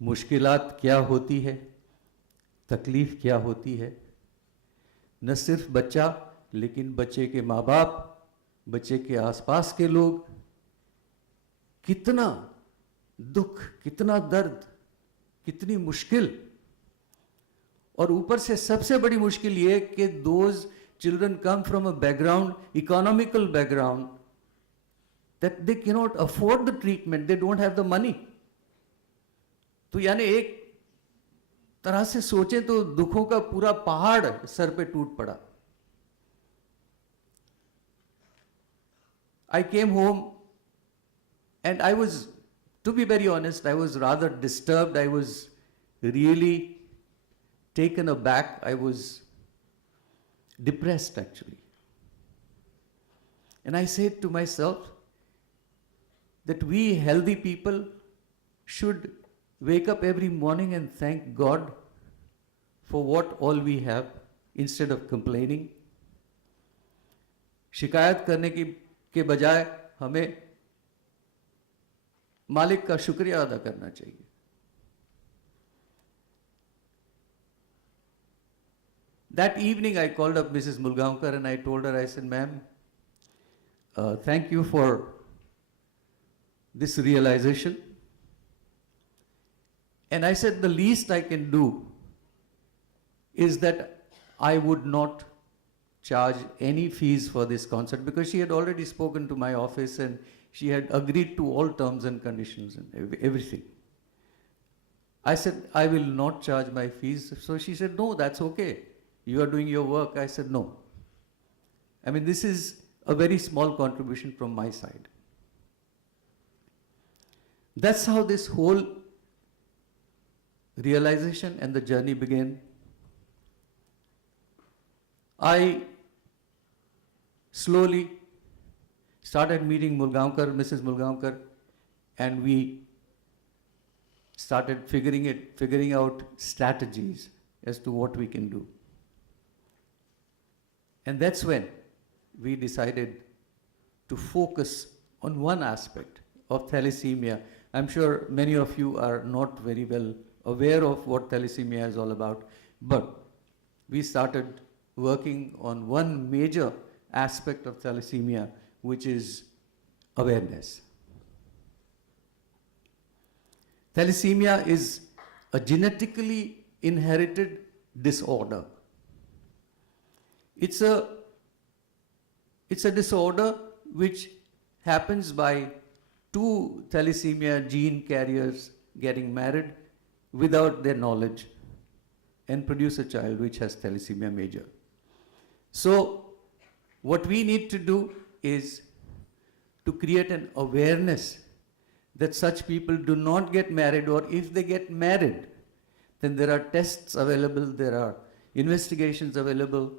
मुश्किलात क्या होती है, तकलीफ क्या होती है. न सिर्फ बच्चा, लेकिन बच्चे के माँ बाप, बच्चे के आसपास के लोग, कितना दुख, कितना दर्द, कितनी मुश्किल और ऊपर से सबसे बड़ी मुश्किल ये कि those children come from a background, economical background, that they cannot afford the treatment, they don't have the money. तो यानी एक तरह से सोचें तो दुखों का पूरा पहाड़ सर पे टूट पड़ा. I came home and I was, to be very honest, I was rather disturbed. I was really taken aback. I was depressed actually. And I said to myself that we healthy people should wake up every morning and thank God for what all we have instead of complaining. शिकायत करने के बजाय हमें मालिक का शुक्रिया अदा करना चाहिए. That evening I called up Mrs. Mulgaonkar and I told her, I said, ma'am, thank you for this realization. And I said, the least I can do is that I would not charge any fees for this concert, because she had already spoken to my office and she had agreed to all terms and conditions and everything. I said, I will not charge my fees. So she said, no, that's okay. You are doing your work. I said, no. I mean, this is a very small contribution from my side. That's how this whole realization and the journey began. I slowly started meeting Mrs. Mulgaonkar, and we started figuring out strategies as to what we can do. And that's when we decided to focus on one aspect of thalassemia. I'm sure many of you are not very well aware of what thalassemia is all about, but we started working on one major aspect of thalassemia, which is awareness. Thalassemia is a genetically inherited disorder. It's a disorder which happens by two thalassemia gene carriers getting married without their knowledge and produce a child which has thalassemia major. So what we need to do is to create an awareness that such people do not get married, or if they get married, then there are tests available, there are investigations available.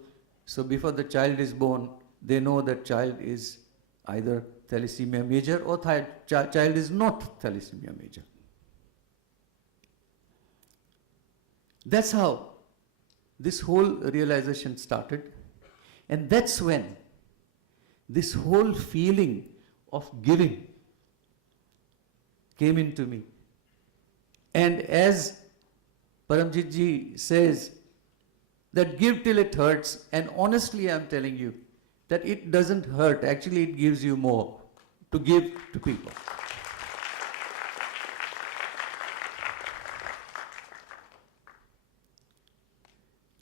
So before the child is born, they know that child is either thalassemia major or child is not thalassemia major. That's how this whole realization started. And that's when this whole feeling of giving came into me. And as Paramjit ji says, that give till it hurts, and honestly I'm telling you that it doesn't hurt, actually it gives you more to give to people.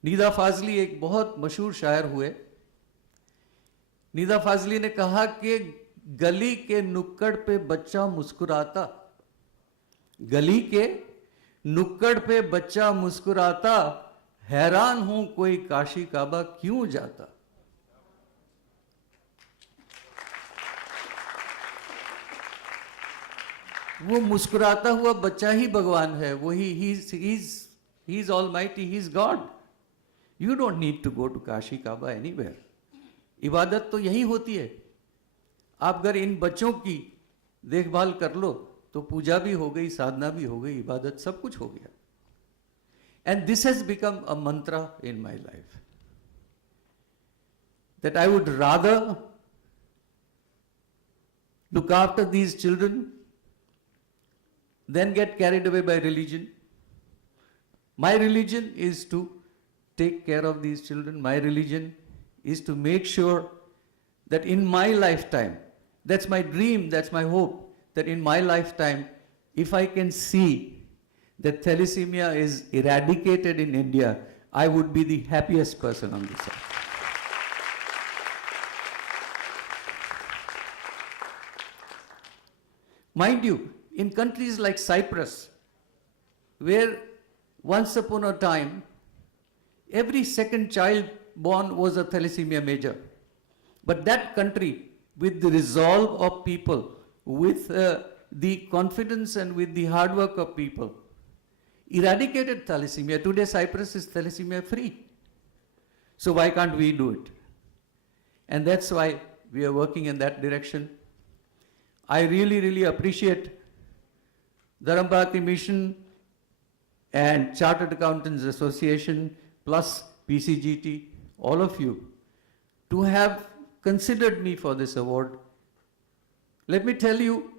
नीदा Fazli एक बहुत मशहूर शायर हुए. नीदा फाजली ने कहा कि गली के नुक्कड़ पे बच्चा मुस्कुराता, गली के नुक्कड़ पे बच्चा मुस्कुराता, हैरान हूं कोई काशी काबा क्यों जाता. वो मुस्कुराता हुआ बच्चा ही भगवान है. वो he's almighty, he's God. You don't need to go to Kashi Kaaba anywhere. इबादत तो यही होती है. आप अगर इन बच्चों की देखभाल कर लो तो पूजा भी हो गई, साधना भी हो गई, इबादत सब कुछ हो गया. And this has become a mantra in my life, that I would rather look after these children than get carried away by religion. My religion is to take care of these children. My religion is to make sure that in my lifetime, that's my dream, that's my hope, that in my lifetime, if I can see that thalassemia is eradicated in India, I would be the happiest person on this earth. Mind you, in countries like Cyprus, where once upon a time, every second child born was a thalassemia major. But that country, with the resolve of people, with the confidence and with the hard work of people, eradicated thalassemia. Today, Cyprus is thalassemia free. So why can't we do it? And that's why we are working in that direction. I really, really appreciate Dharma Mission and Chartered Accountants Association plus PCGT, all of you, to have considered me for this award. Let me tell you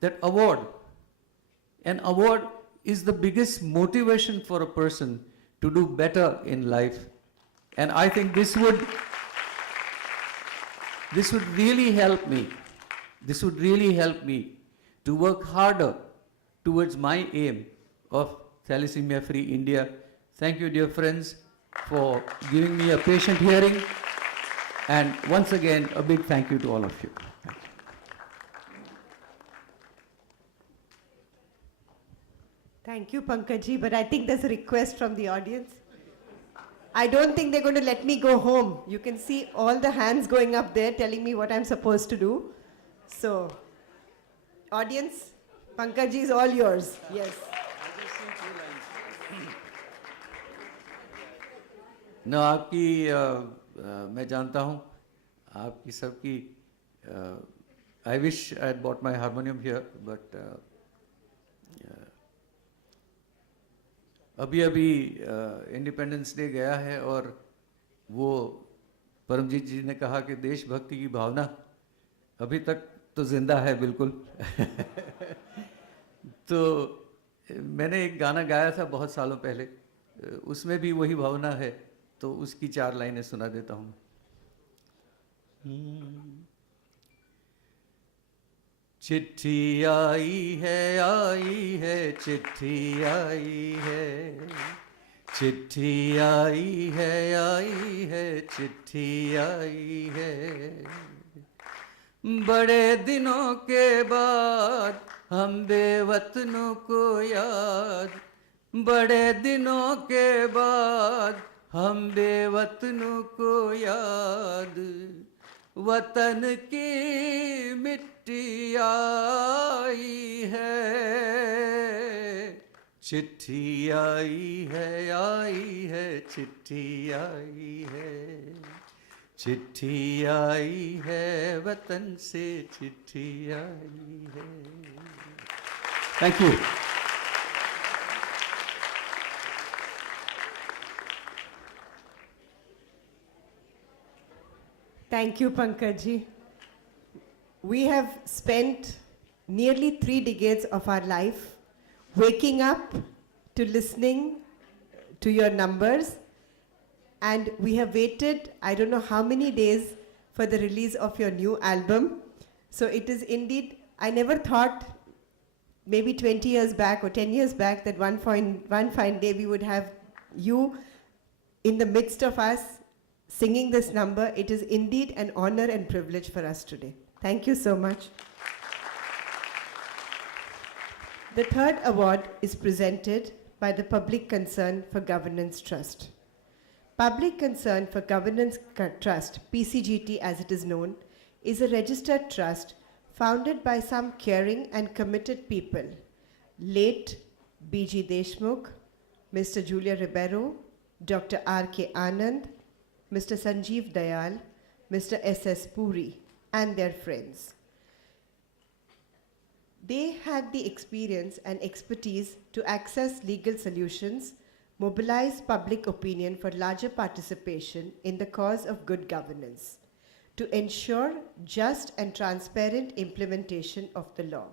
that an award is the biggest motivation for a person to do better in life. And I think this would really help me. This would really help me to work harder towards my aim of thalassemia-free India. Thank you, dear friends, for giving me a patient hearing. And once again, a big thank you to all of you. Thank you, Pankajji, but I think there's a request from the audience. I don't think they're going to let me go home. You can see all the hands going up there telling me what I'm supposed to do. So, audience, Pankajji is all yours. Yes. No, आपकी मैं जानता हूँ आपकी सबकी I wish I had bought my harmonium here, but अभी independence day गया है और वो परमजीत जी ने कहा कि देशभक्ति की भावना अभी तक तो जिंदा है बिल्कुल तो मैंने एक गाना गाया था बहुत सालों पहले, उसमें भी वही भावना है, तो उसकी 4 लाइनें सुना देता हूँ। चिट्ठी आई है चिट्ठी आई है चिट्ठी आई है बड़े दिनों के बाद हम बेवतनों को याद, बड़े दिनों के बाद हम बेवतनों को याद, वतन की मिट्टी आई है, चिट्ठी आई है चिट्ठी आई है, चिट्ठी आई है वतन से चिट्ठी आई है। Thank you. Thank you, Pankajji. We have spent nearly 3 decades of our life waking up to listening to your numbers, and we have waited, I don't know how many days, for the release of your new album. So it is indeed, I never thought maybe 20 years back or 10 years back that one fine day we would have you in the midst of us singing this number. It is indeed an honor and privilege for us today. Thank you so much. The 3rd award is presented by the Public Concern for Governance Trust. Public Concern for Governance Trust, PCGT as it is known, is a registered trust founded by some caring and committed people. Late B.G. Deshmukh, Mr. Julia Ribeiro, Dr. R.K. Anand, Mr. Sanjeev Dayal, Mr. S.S. Puri, and their friends. They had the experience and expertise to access legal solutions, mobilize public opinion for larger participation in the cause of good governance, to ensure just and transparent implementation of the law.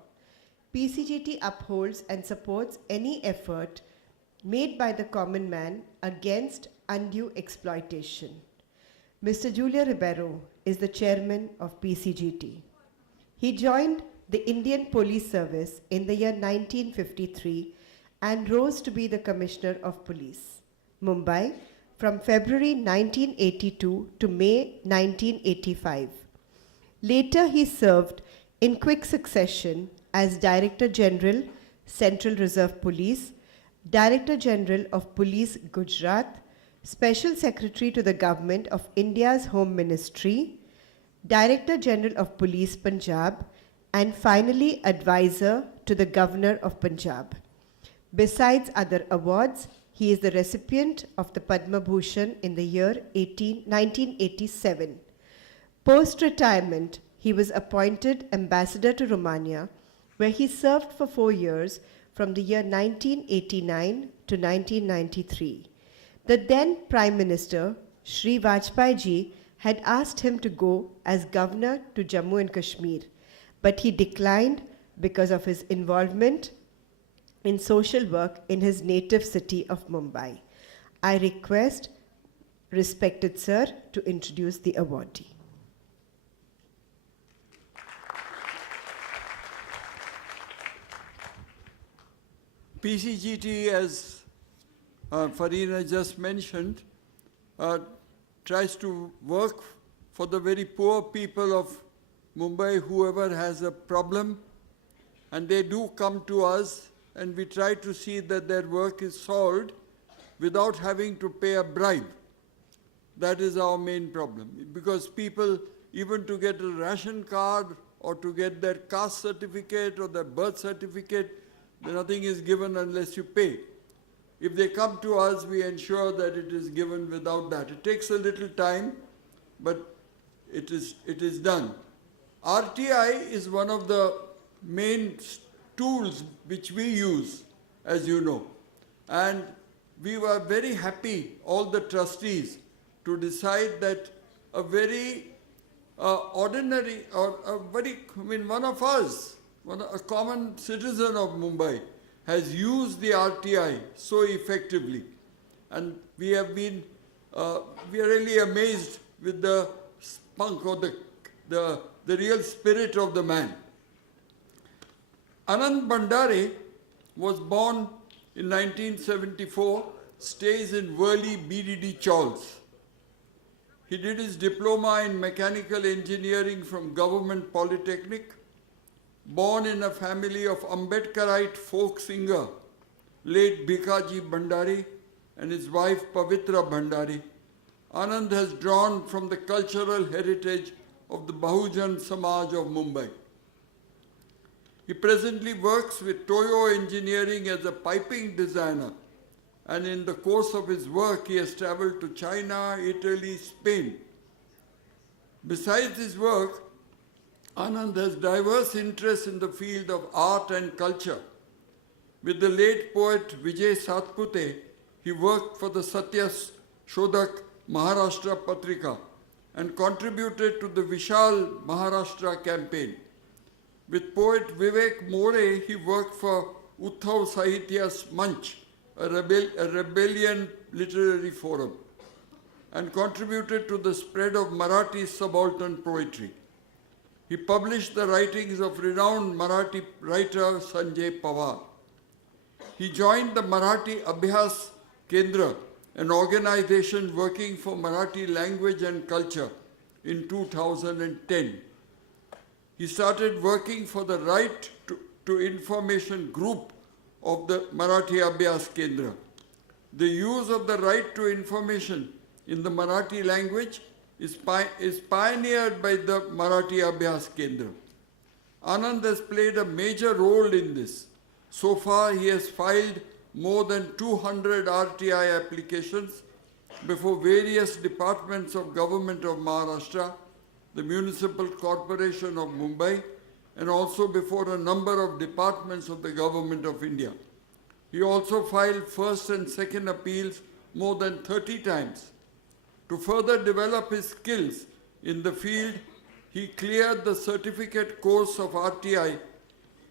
PCGT upholds and supports any effort made by the common man against undue exploitation. Mr. Julia Ribeiro is the chairman of PCGT. He joined the Indian Police Service in the year 1953 and rose to be the Commissioner of Police. Mumbai, from February 1982 to May 1985. Later, he served in quick succession as Director General, Central Reserve Police, Director General of Police Gujarat, Special Secretary to the Government of India's Home Ministry, Director General of Police Punjab, and finally Advisor to the Governor of Punjab. Besides other awards, he is the recipient of the Padma Bhushan in the year 1987. Post-retirement, he was appointed ambassador to Romania, where he served for 4 years from the year 1989 to 1993. The then Prime Minister, Shri Vajpayee, had asked him to go as governor to Jammu and Kashmir, but he declined because of his involvement in social work in his native city of Mumbai. I request, respected sir, to introduce the awardee. PCGT, as Farina just mentioned, tries to work for the very poor people of Mumbai, whoever has a problem, and they do come to us, and we try to see that their work is solved without having to pay a bribe. That is our main problem, because people, even to get a ration card or to get their caste certificate or their birth certificate, nothing is given unless you pay. If they come to us, we ensure that it is given without that. It takes a little time, but it is done. RTI is one of the main tools which we use, as you know. And we were very happy, all the trustees, to decide that a very ordinary, or one of us, a common citizen of Mumbai, has used the RTI so effectively. And we have been, we are really amazed with the spunk or the real spirit of the man. Anand Bhandare was born in 1974, stays in Worli, BDD Chawls. He did his diploma in mechanical engineering from Government Polytechnic. Born in a family of Ambedkarite folk singer, late Bhikaji Bhandari and his wife Pavitra Bhandari, Anand has drawn from the cultural heritage of the Bahujan Samaj of Mumbai. He presently works with Toyo Engineering as a piping designer, and in the course of his work he has traveled to China, Italy, Spain. Besides his work, Anand has diverse interests in the field of art and culture. With the late poet Vijay Satpute, he worked for the Satya Shodak Maharashtra Patrika and contributed to the Vishal Maharashtra campaign. With poet Vivek More, he worked for Uddhav Sahitya's Manch, a rebellion literary forum, and contributed to the spread of Marathi subaltern poetry. He published the writings of renowned Marathi writer Sanjay Pawar. He joined the Marathi Abhyas Kendra, an organization working for Marathi language and culture, in 2010. He started working for the Right to Information group of the Marathi Abhyas Kendra. The use of the right to information in the Marathi language is pioneered by the Marathi Abhyas Kendra. Anand has played a major role in this. So far, he has filed more than 200 RTI applications before various departments of Government of Maharashtra, the Municipal Corporation of Mumbai, and also before a number of departments of the Government of India. He also filed first and second appeals more than 30 times. To further develop his skills in the field, he cleared the certificate course of RTI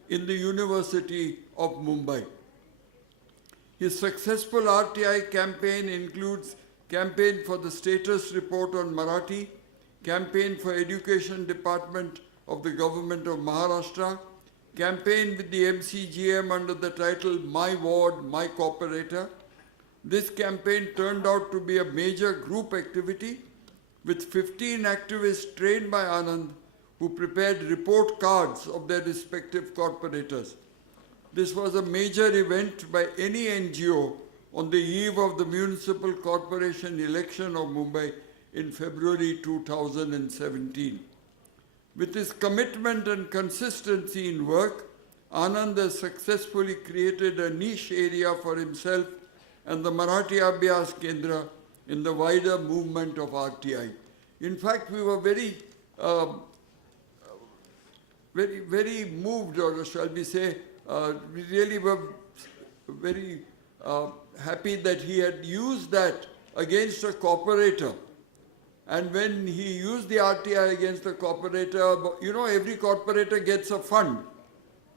in the University of Mumbai. His successful RTI campaign includes campaign for the status report on Marathi, campaign for Education Department of the Government of Maharashtra, campaign with the MCGM under the title My Ward, My Cooperator, This campaign turned out to be a major group activity with 15 activists trained by Anand who prepared report cards of their respective corporators. This was a major event by any NGO on the eve of the municipal corporation election of Mumbai in February 2017. With his commitment and consistency in work, Anand has successfully created a niche area for himself and the Marathi Abhyas Kendra in the wider movement of RTI. In fact, we were very moved, or shall we say, we really were very happy that he had used that against a corporator. And when he used the RTI against the corporator, you know, every corporator gets a fund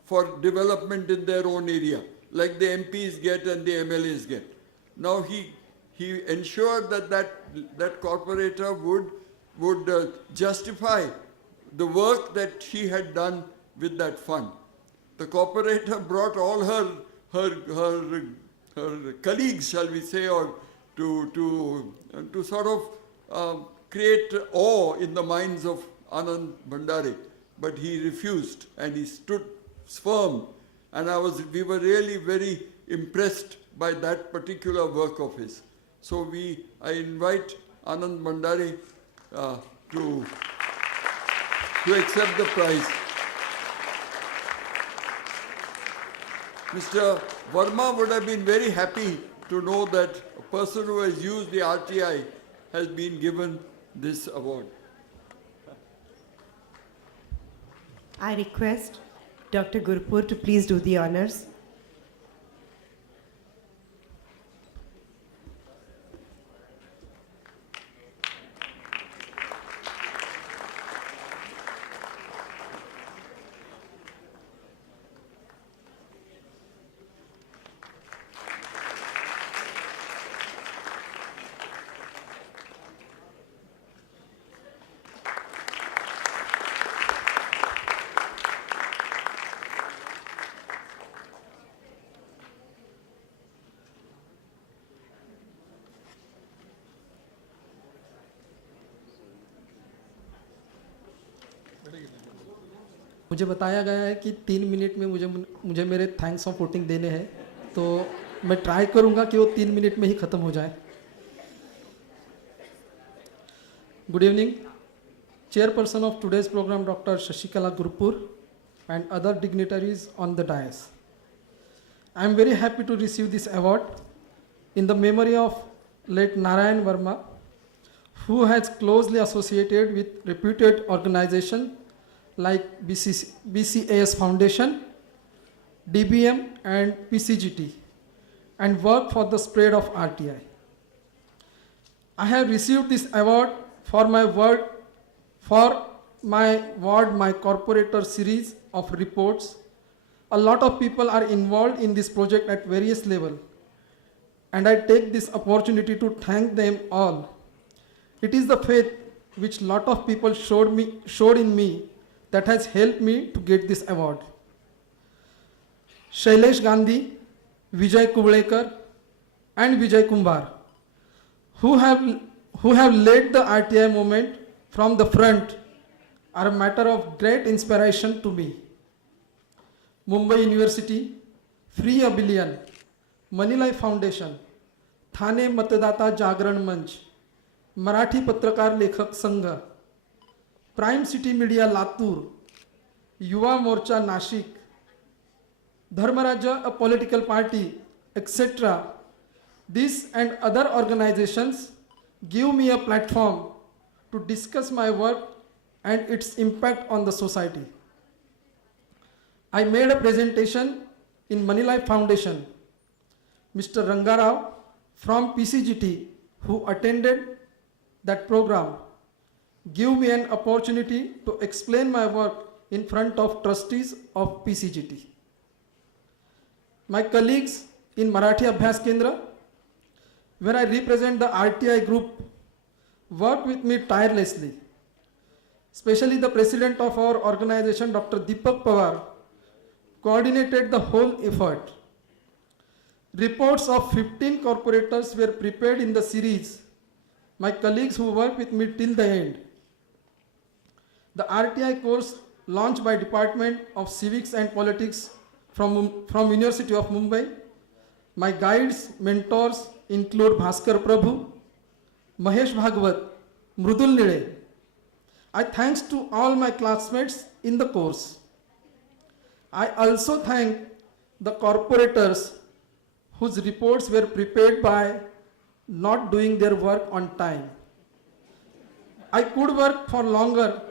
for development in their own area, like the MPs get and the MLAs get. Now he ensured that corporator would justify the work that she had done with that fund. The corporator brought all her colleagues, shall we say, or to sort of create awe in the minds of Anand Bhandare, but he refused and he stood firm, and we were really very impressed by that particular work of his. So I invite Anand Bhandare to accept the prize. Mr. Varma would have been very happy to know that a person who has used the RTI has been given this award. I request Dr. Gurpur to please do the honors. मुझे बताया गया है कि 3 minute में मुझे मेरे thanks of voting देने हैं, तो मैं ट्राई करूंगा कि वो 3 मिनट में ही ख़त्म हो जाए. Good evening, Chairperson of today's program, Dr. Shashikala Gurpur, and other dignitaries on the dais. I am very happy to receive this award in the memory of late Narayan Varma, who has closely associated with reputed organizations like BCAS Foundation, DBM and PCGT, and worked for the spread of RTI. I have received this award for my ward, my corporator series of reports. A lot of people are involved in this project at various levels, and I take this opportunity to thank them all. It is the faith which lot of people showed in me that has helped me to get this award. Shailesh Gandhi, Vijay Kublekar, and Vijay Kumbar, who have led the RTI movement from the front, are a matter of great inspiration to me. Mumbai University, Free Abilion, Money Life Foundation, Thane Matadata Jagran Manch, Marathi Patrakar Lekhak Sangha, Prime City Media Latur, Yuva Morcha Nashik, Dharma, a political party, etc. These and other organizations give me a platform to discuss my work and its impact on the society. I made a presentation in Money Life Foundation. Mr. Rangarao from PCGT, who attended that program, give me an opportunity to explain my work in front of trustees of PCGT. My colleagues in Marathi Abhyas Kendra, where I represent the RTI group, work with me tirelessly. Especially the president of our organization, Dr. Deepak Pawar, coordinated the whole effort. Reports of 15 corporators were prepared in the series, my colleagues who worked with me till the end. The RTI course launched by Department of Civics and Politics from University of Mumbai. My guides, mentors include Bhaskar Prabhu, Mahesh Bhagwat, Mrudul Nile. I thanks to all my classmates in the course. I also thank the corporators whose reports were prepared by not doing their work on time. I could work for longer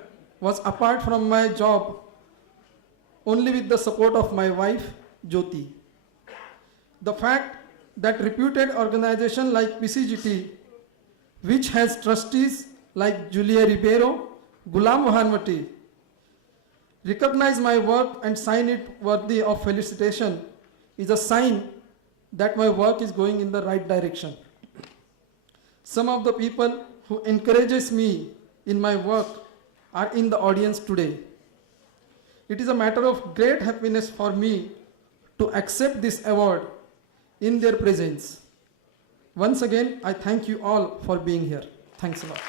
was apart from my job only with the support of my wife, Jyoti. The fact that reputed organization like PCGT, which has trustees like Julia Ribeiro, Gulam Vahanwati, recognize my work and sign it worthy of felicitation is a sign that my work is going in the right direction. Some of the people who encourages me in my work are in the audience today. It is a matter of great happiness for me to accept this award in their presence. Once again, I thank you all for being here. Thanks a lot.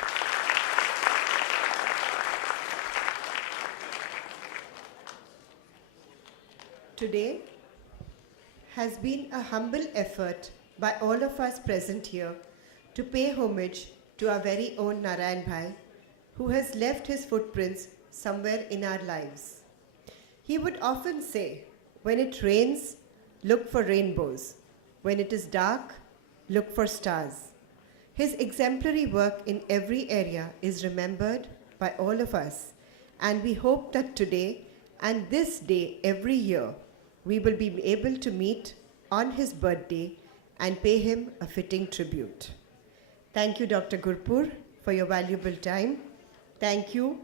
Today has been a humble effort by all of us present here to pay homage to our very own Narayan Bhai, who has left his footprints somewhere in our lives. He would often say, when it rains, look for rainbows. When it is dark, look for stars. His exemplary work in every area is remembered by all of us, and we hope that today and this day every year, we will be able to meet on his birthday and pay him a fitting tribute. Thank you, Dr. Gurpur, for your valuable time. Thank you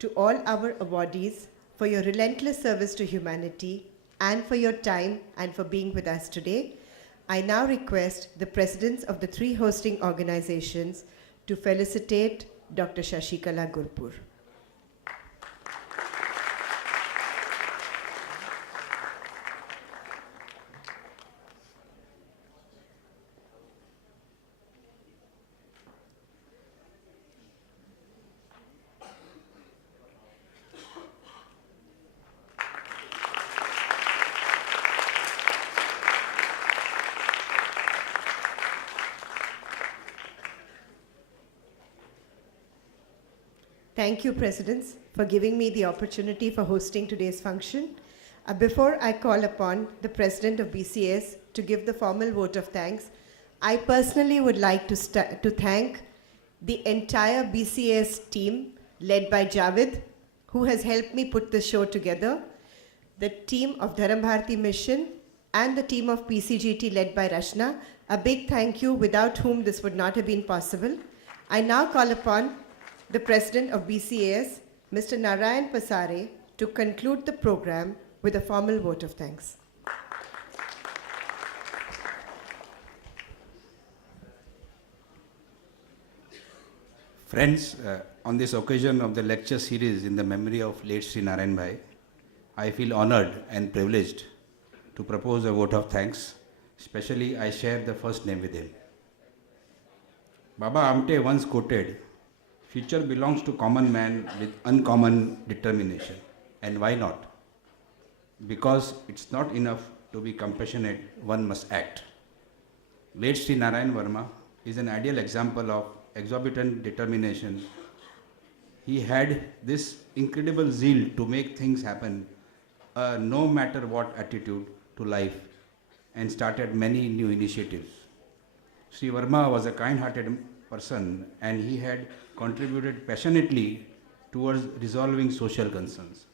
to all our awardees for your relentless service to humanity and for your time and for being with us today. I now request the presidents of the 3 hosting organizations to felicitate Dr. Shashikala Gurpur. Thank you, Presidents, for giving me the opportunity for hosting today's function. Before I call upon the President of BCAS to give the formal vote of thanks, I personally would like to thank the entire BCAS team led by Javed, who has helped me put the show together, the team of Dharam Bharati Mission, and the team of PCGT led by Rashna. A big thank you, without whom this would not have been possible. I now call upon the President of BCAS, Mr. Narayan Pasare, to conclude the program with a formal vote of thanks. Friends, on this occasion of the lecture series in the memory of late Shri Narayan Bhai, I feel honored and privileged to propose a vote of thanks. Especially, I share the first name with him. Baba Amte once quoted, "Future belongs to common man with uncommon determination." And why not? Because it's not enough to be compassionate, one must act. Late Shri Narayan Varma is an ideal example of exorbitant determination. He had this incredible zeal to make things happen, no matter what attitude to life, and started many new initiatives. Shri Varma was a kind-hearted person, and he had contributed passionately towards resolving social concerns.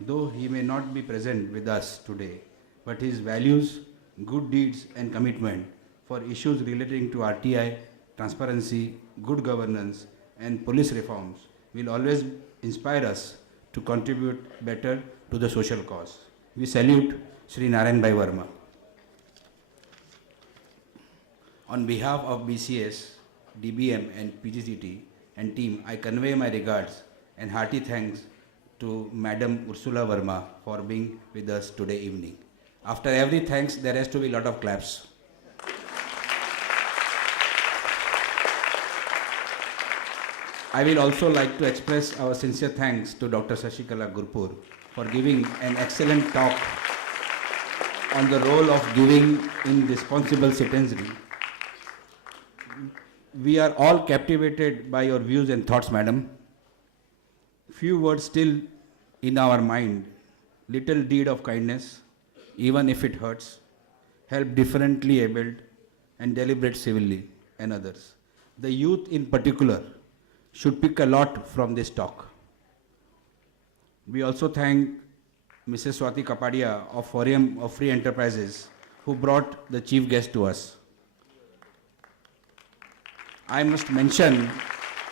Though he may not be present with us today, but his values, good deeds and commitment for issues relating to RTI, transparency, good governance and police reforms will always inspire us to contribute better to the social cause. We salute Shri Narayan Bhai Varma. On behalf of BCS, DBM and PGCT and team, I convey my regards and hearty thanks to Madam Ursula Varma for being with us today evening. After every thanks, there has to be a lot of claps. I will also like to express our sincere thanks to Dr. Shashikala Gurpur for giving an excellent talk on the role of giving in responsible citizenry. We are all captivated by your views and thoughts, madam. Few words still in our mind. Little deed of kindness, even if it hurts. Help differently abled and deliberate civilly and others. The youth in particular should pick a lot from this talk. We also thank Mrs. Swati Kapadia of Forum of Free Enterprises who brought the chief guest to us. I must mention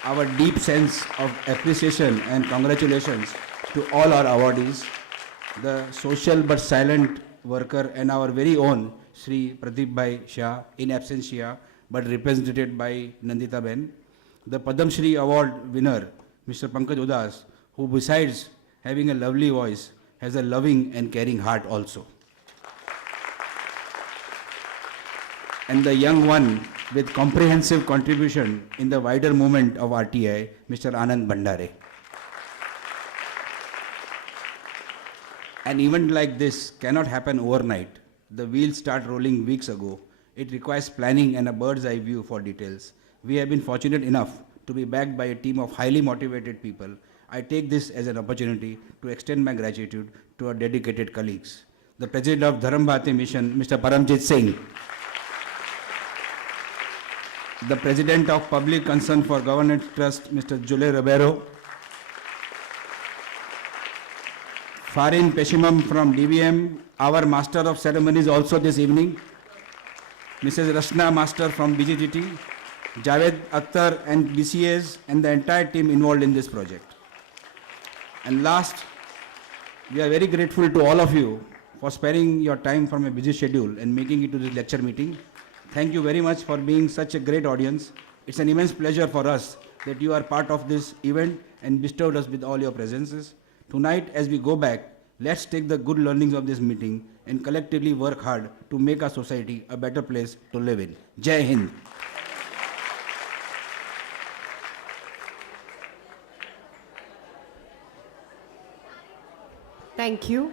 our deep sense of appreciation and congratulations to all our awardees, the social but silent worker and our very own Shri Pradeep Shah in absentia but represented by Nandita Ben, the Padam Shri Award winner Mr. Pankaj Udas, who besides having a lovely voice has a loving and caring heart also, and the young one with comprehensive contribution in the wider movement of RTI, Mr. Anand Bhandare. An event like this cannot happen overnight. The wheels start rolling weeks ago. It requires planning and a bird's eye view for details. We have been fortunate enough to be backed by a team of highly motivated people. I take this as an opportunity to extend my gratitude to our dedicated colleagues. The President of Dharma Mission, Mr. Paramjit Singh. The President of Public Concern for Governance Trust, Mr. Jule Ribeiro. Farin Peshimam from DVM, our Master of Ceremonies also this evening. Mrs. Rashna Master from BGTT, Javed Akhtar and BCAS and the entire team involved in this project. And last, we are very grateful to all of you for sparing your time from a busy schedule and making it to this lecture meeting. Thank you very much for being such a great audience. It's an immense pleasure for us that you are part of this event and bestowed us with all your presences. Tonight, as we go back, let's take the good learnings of this meeting and collectively work hard to make our society a better place to live in. Jai Hind. Thank you.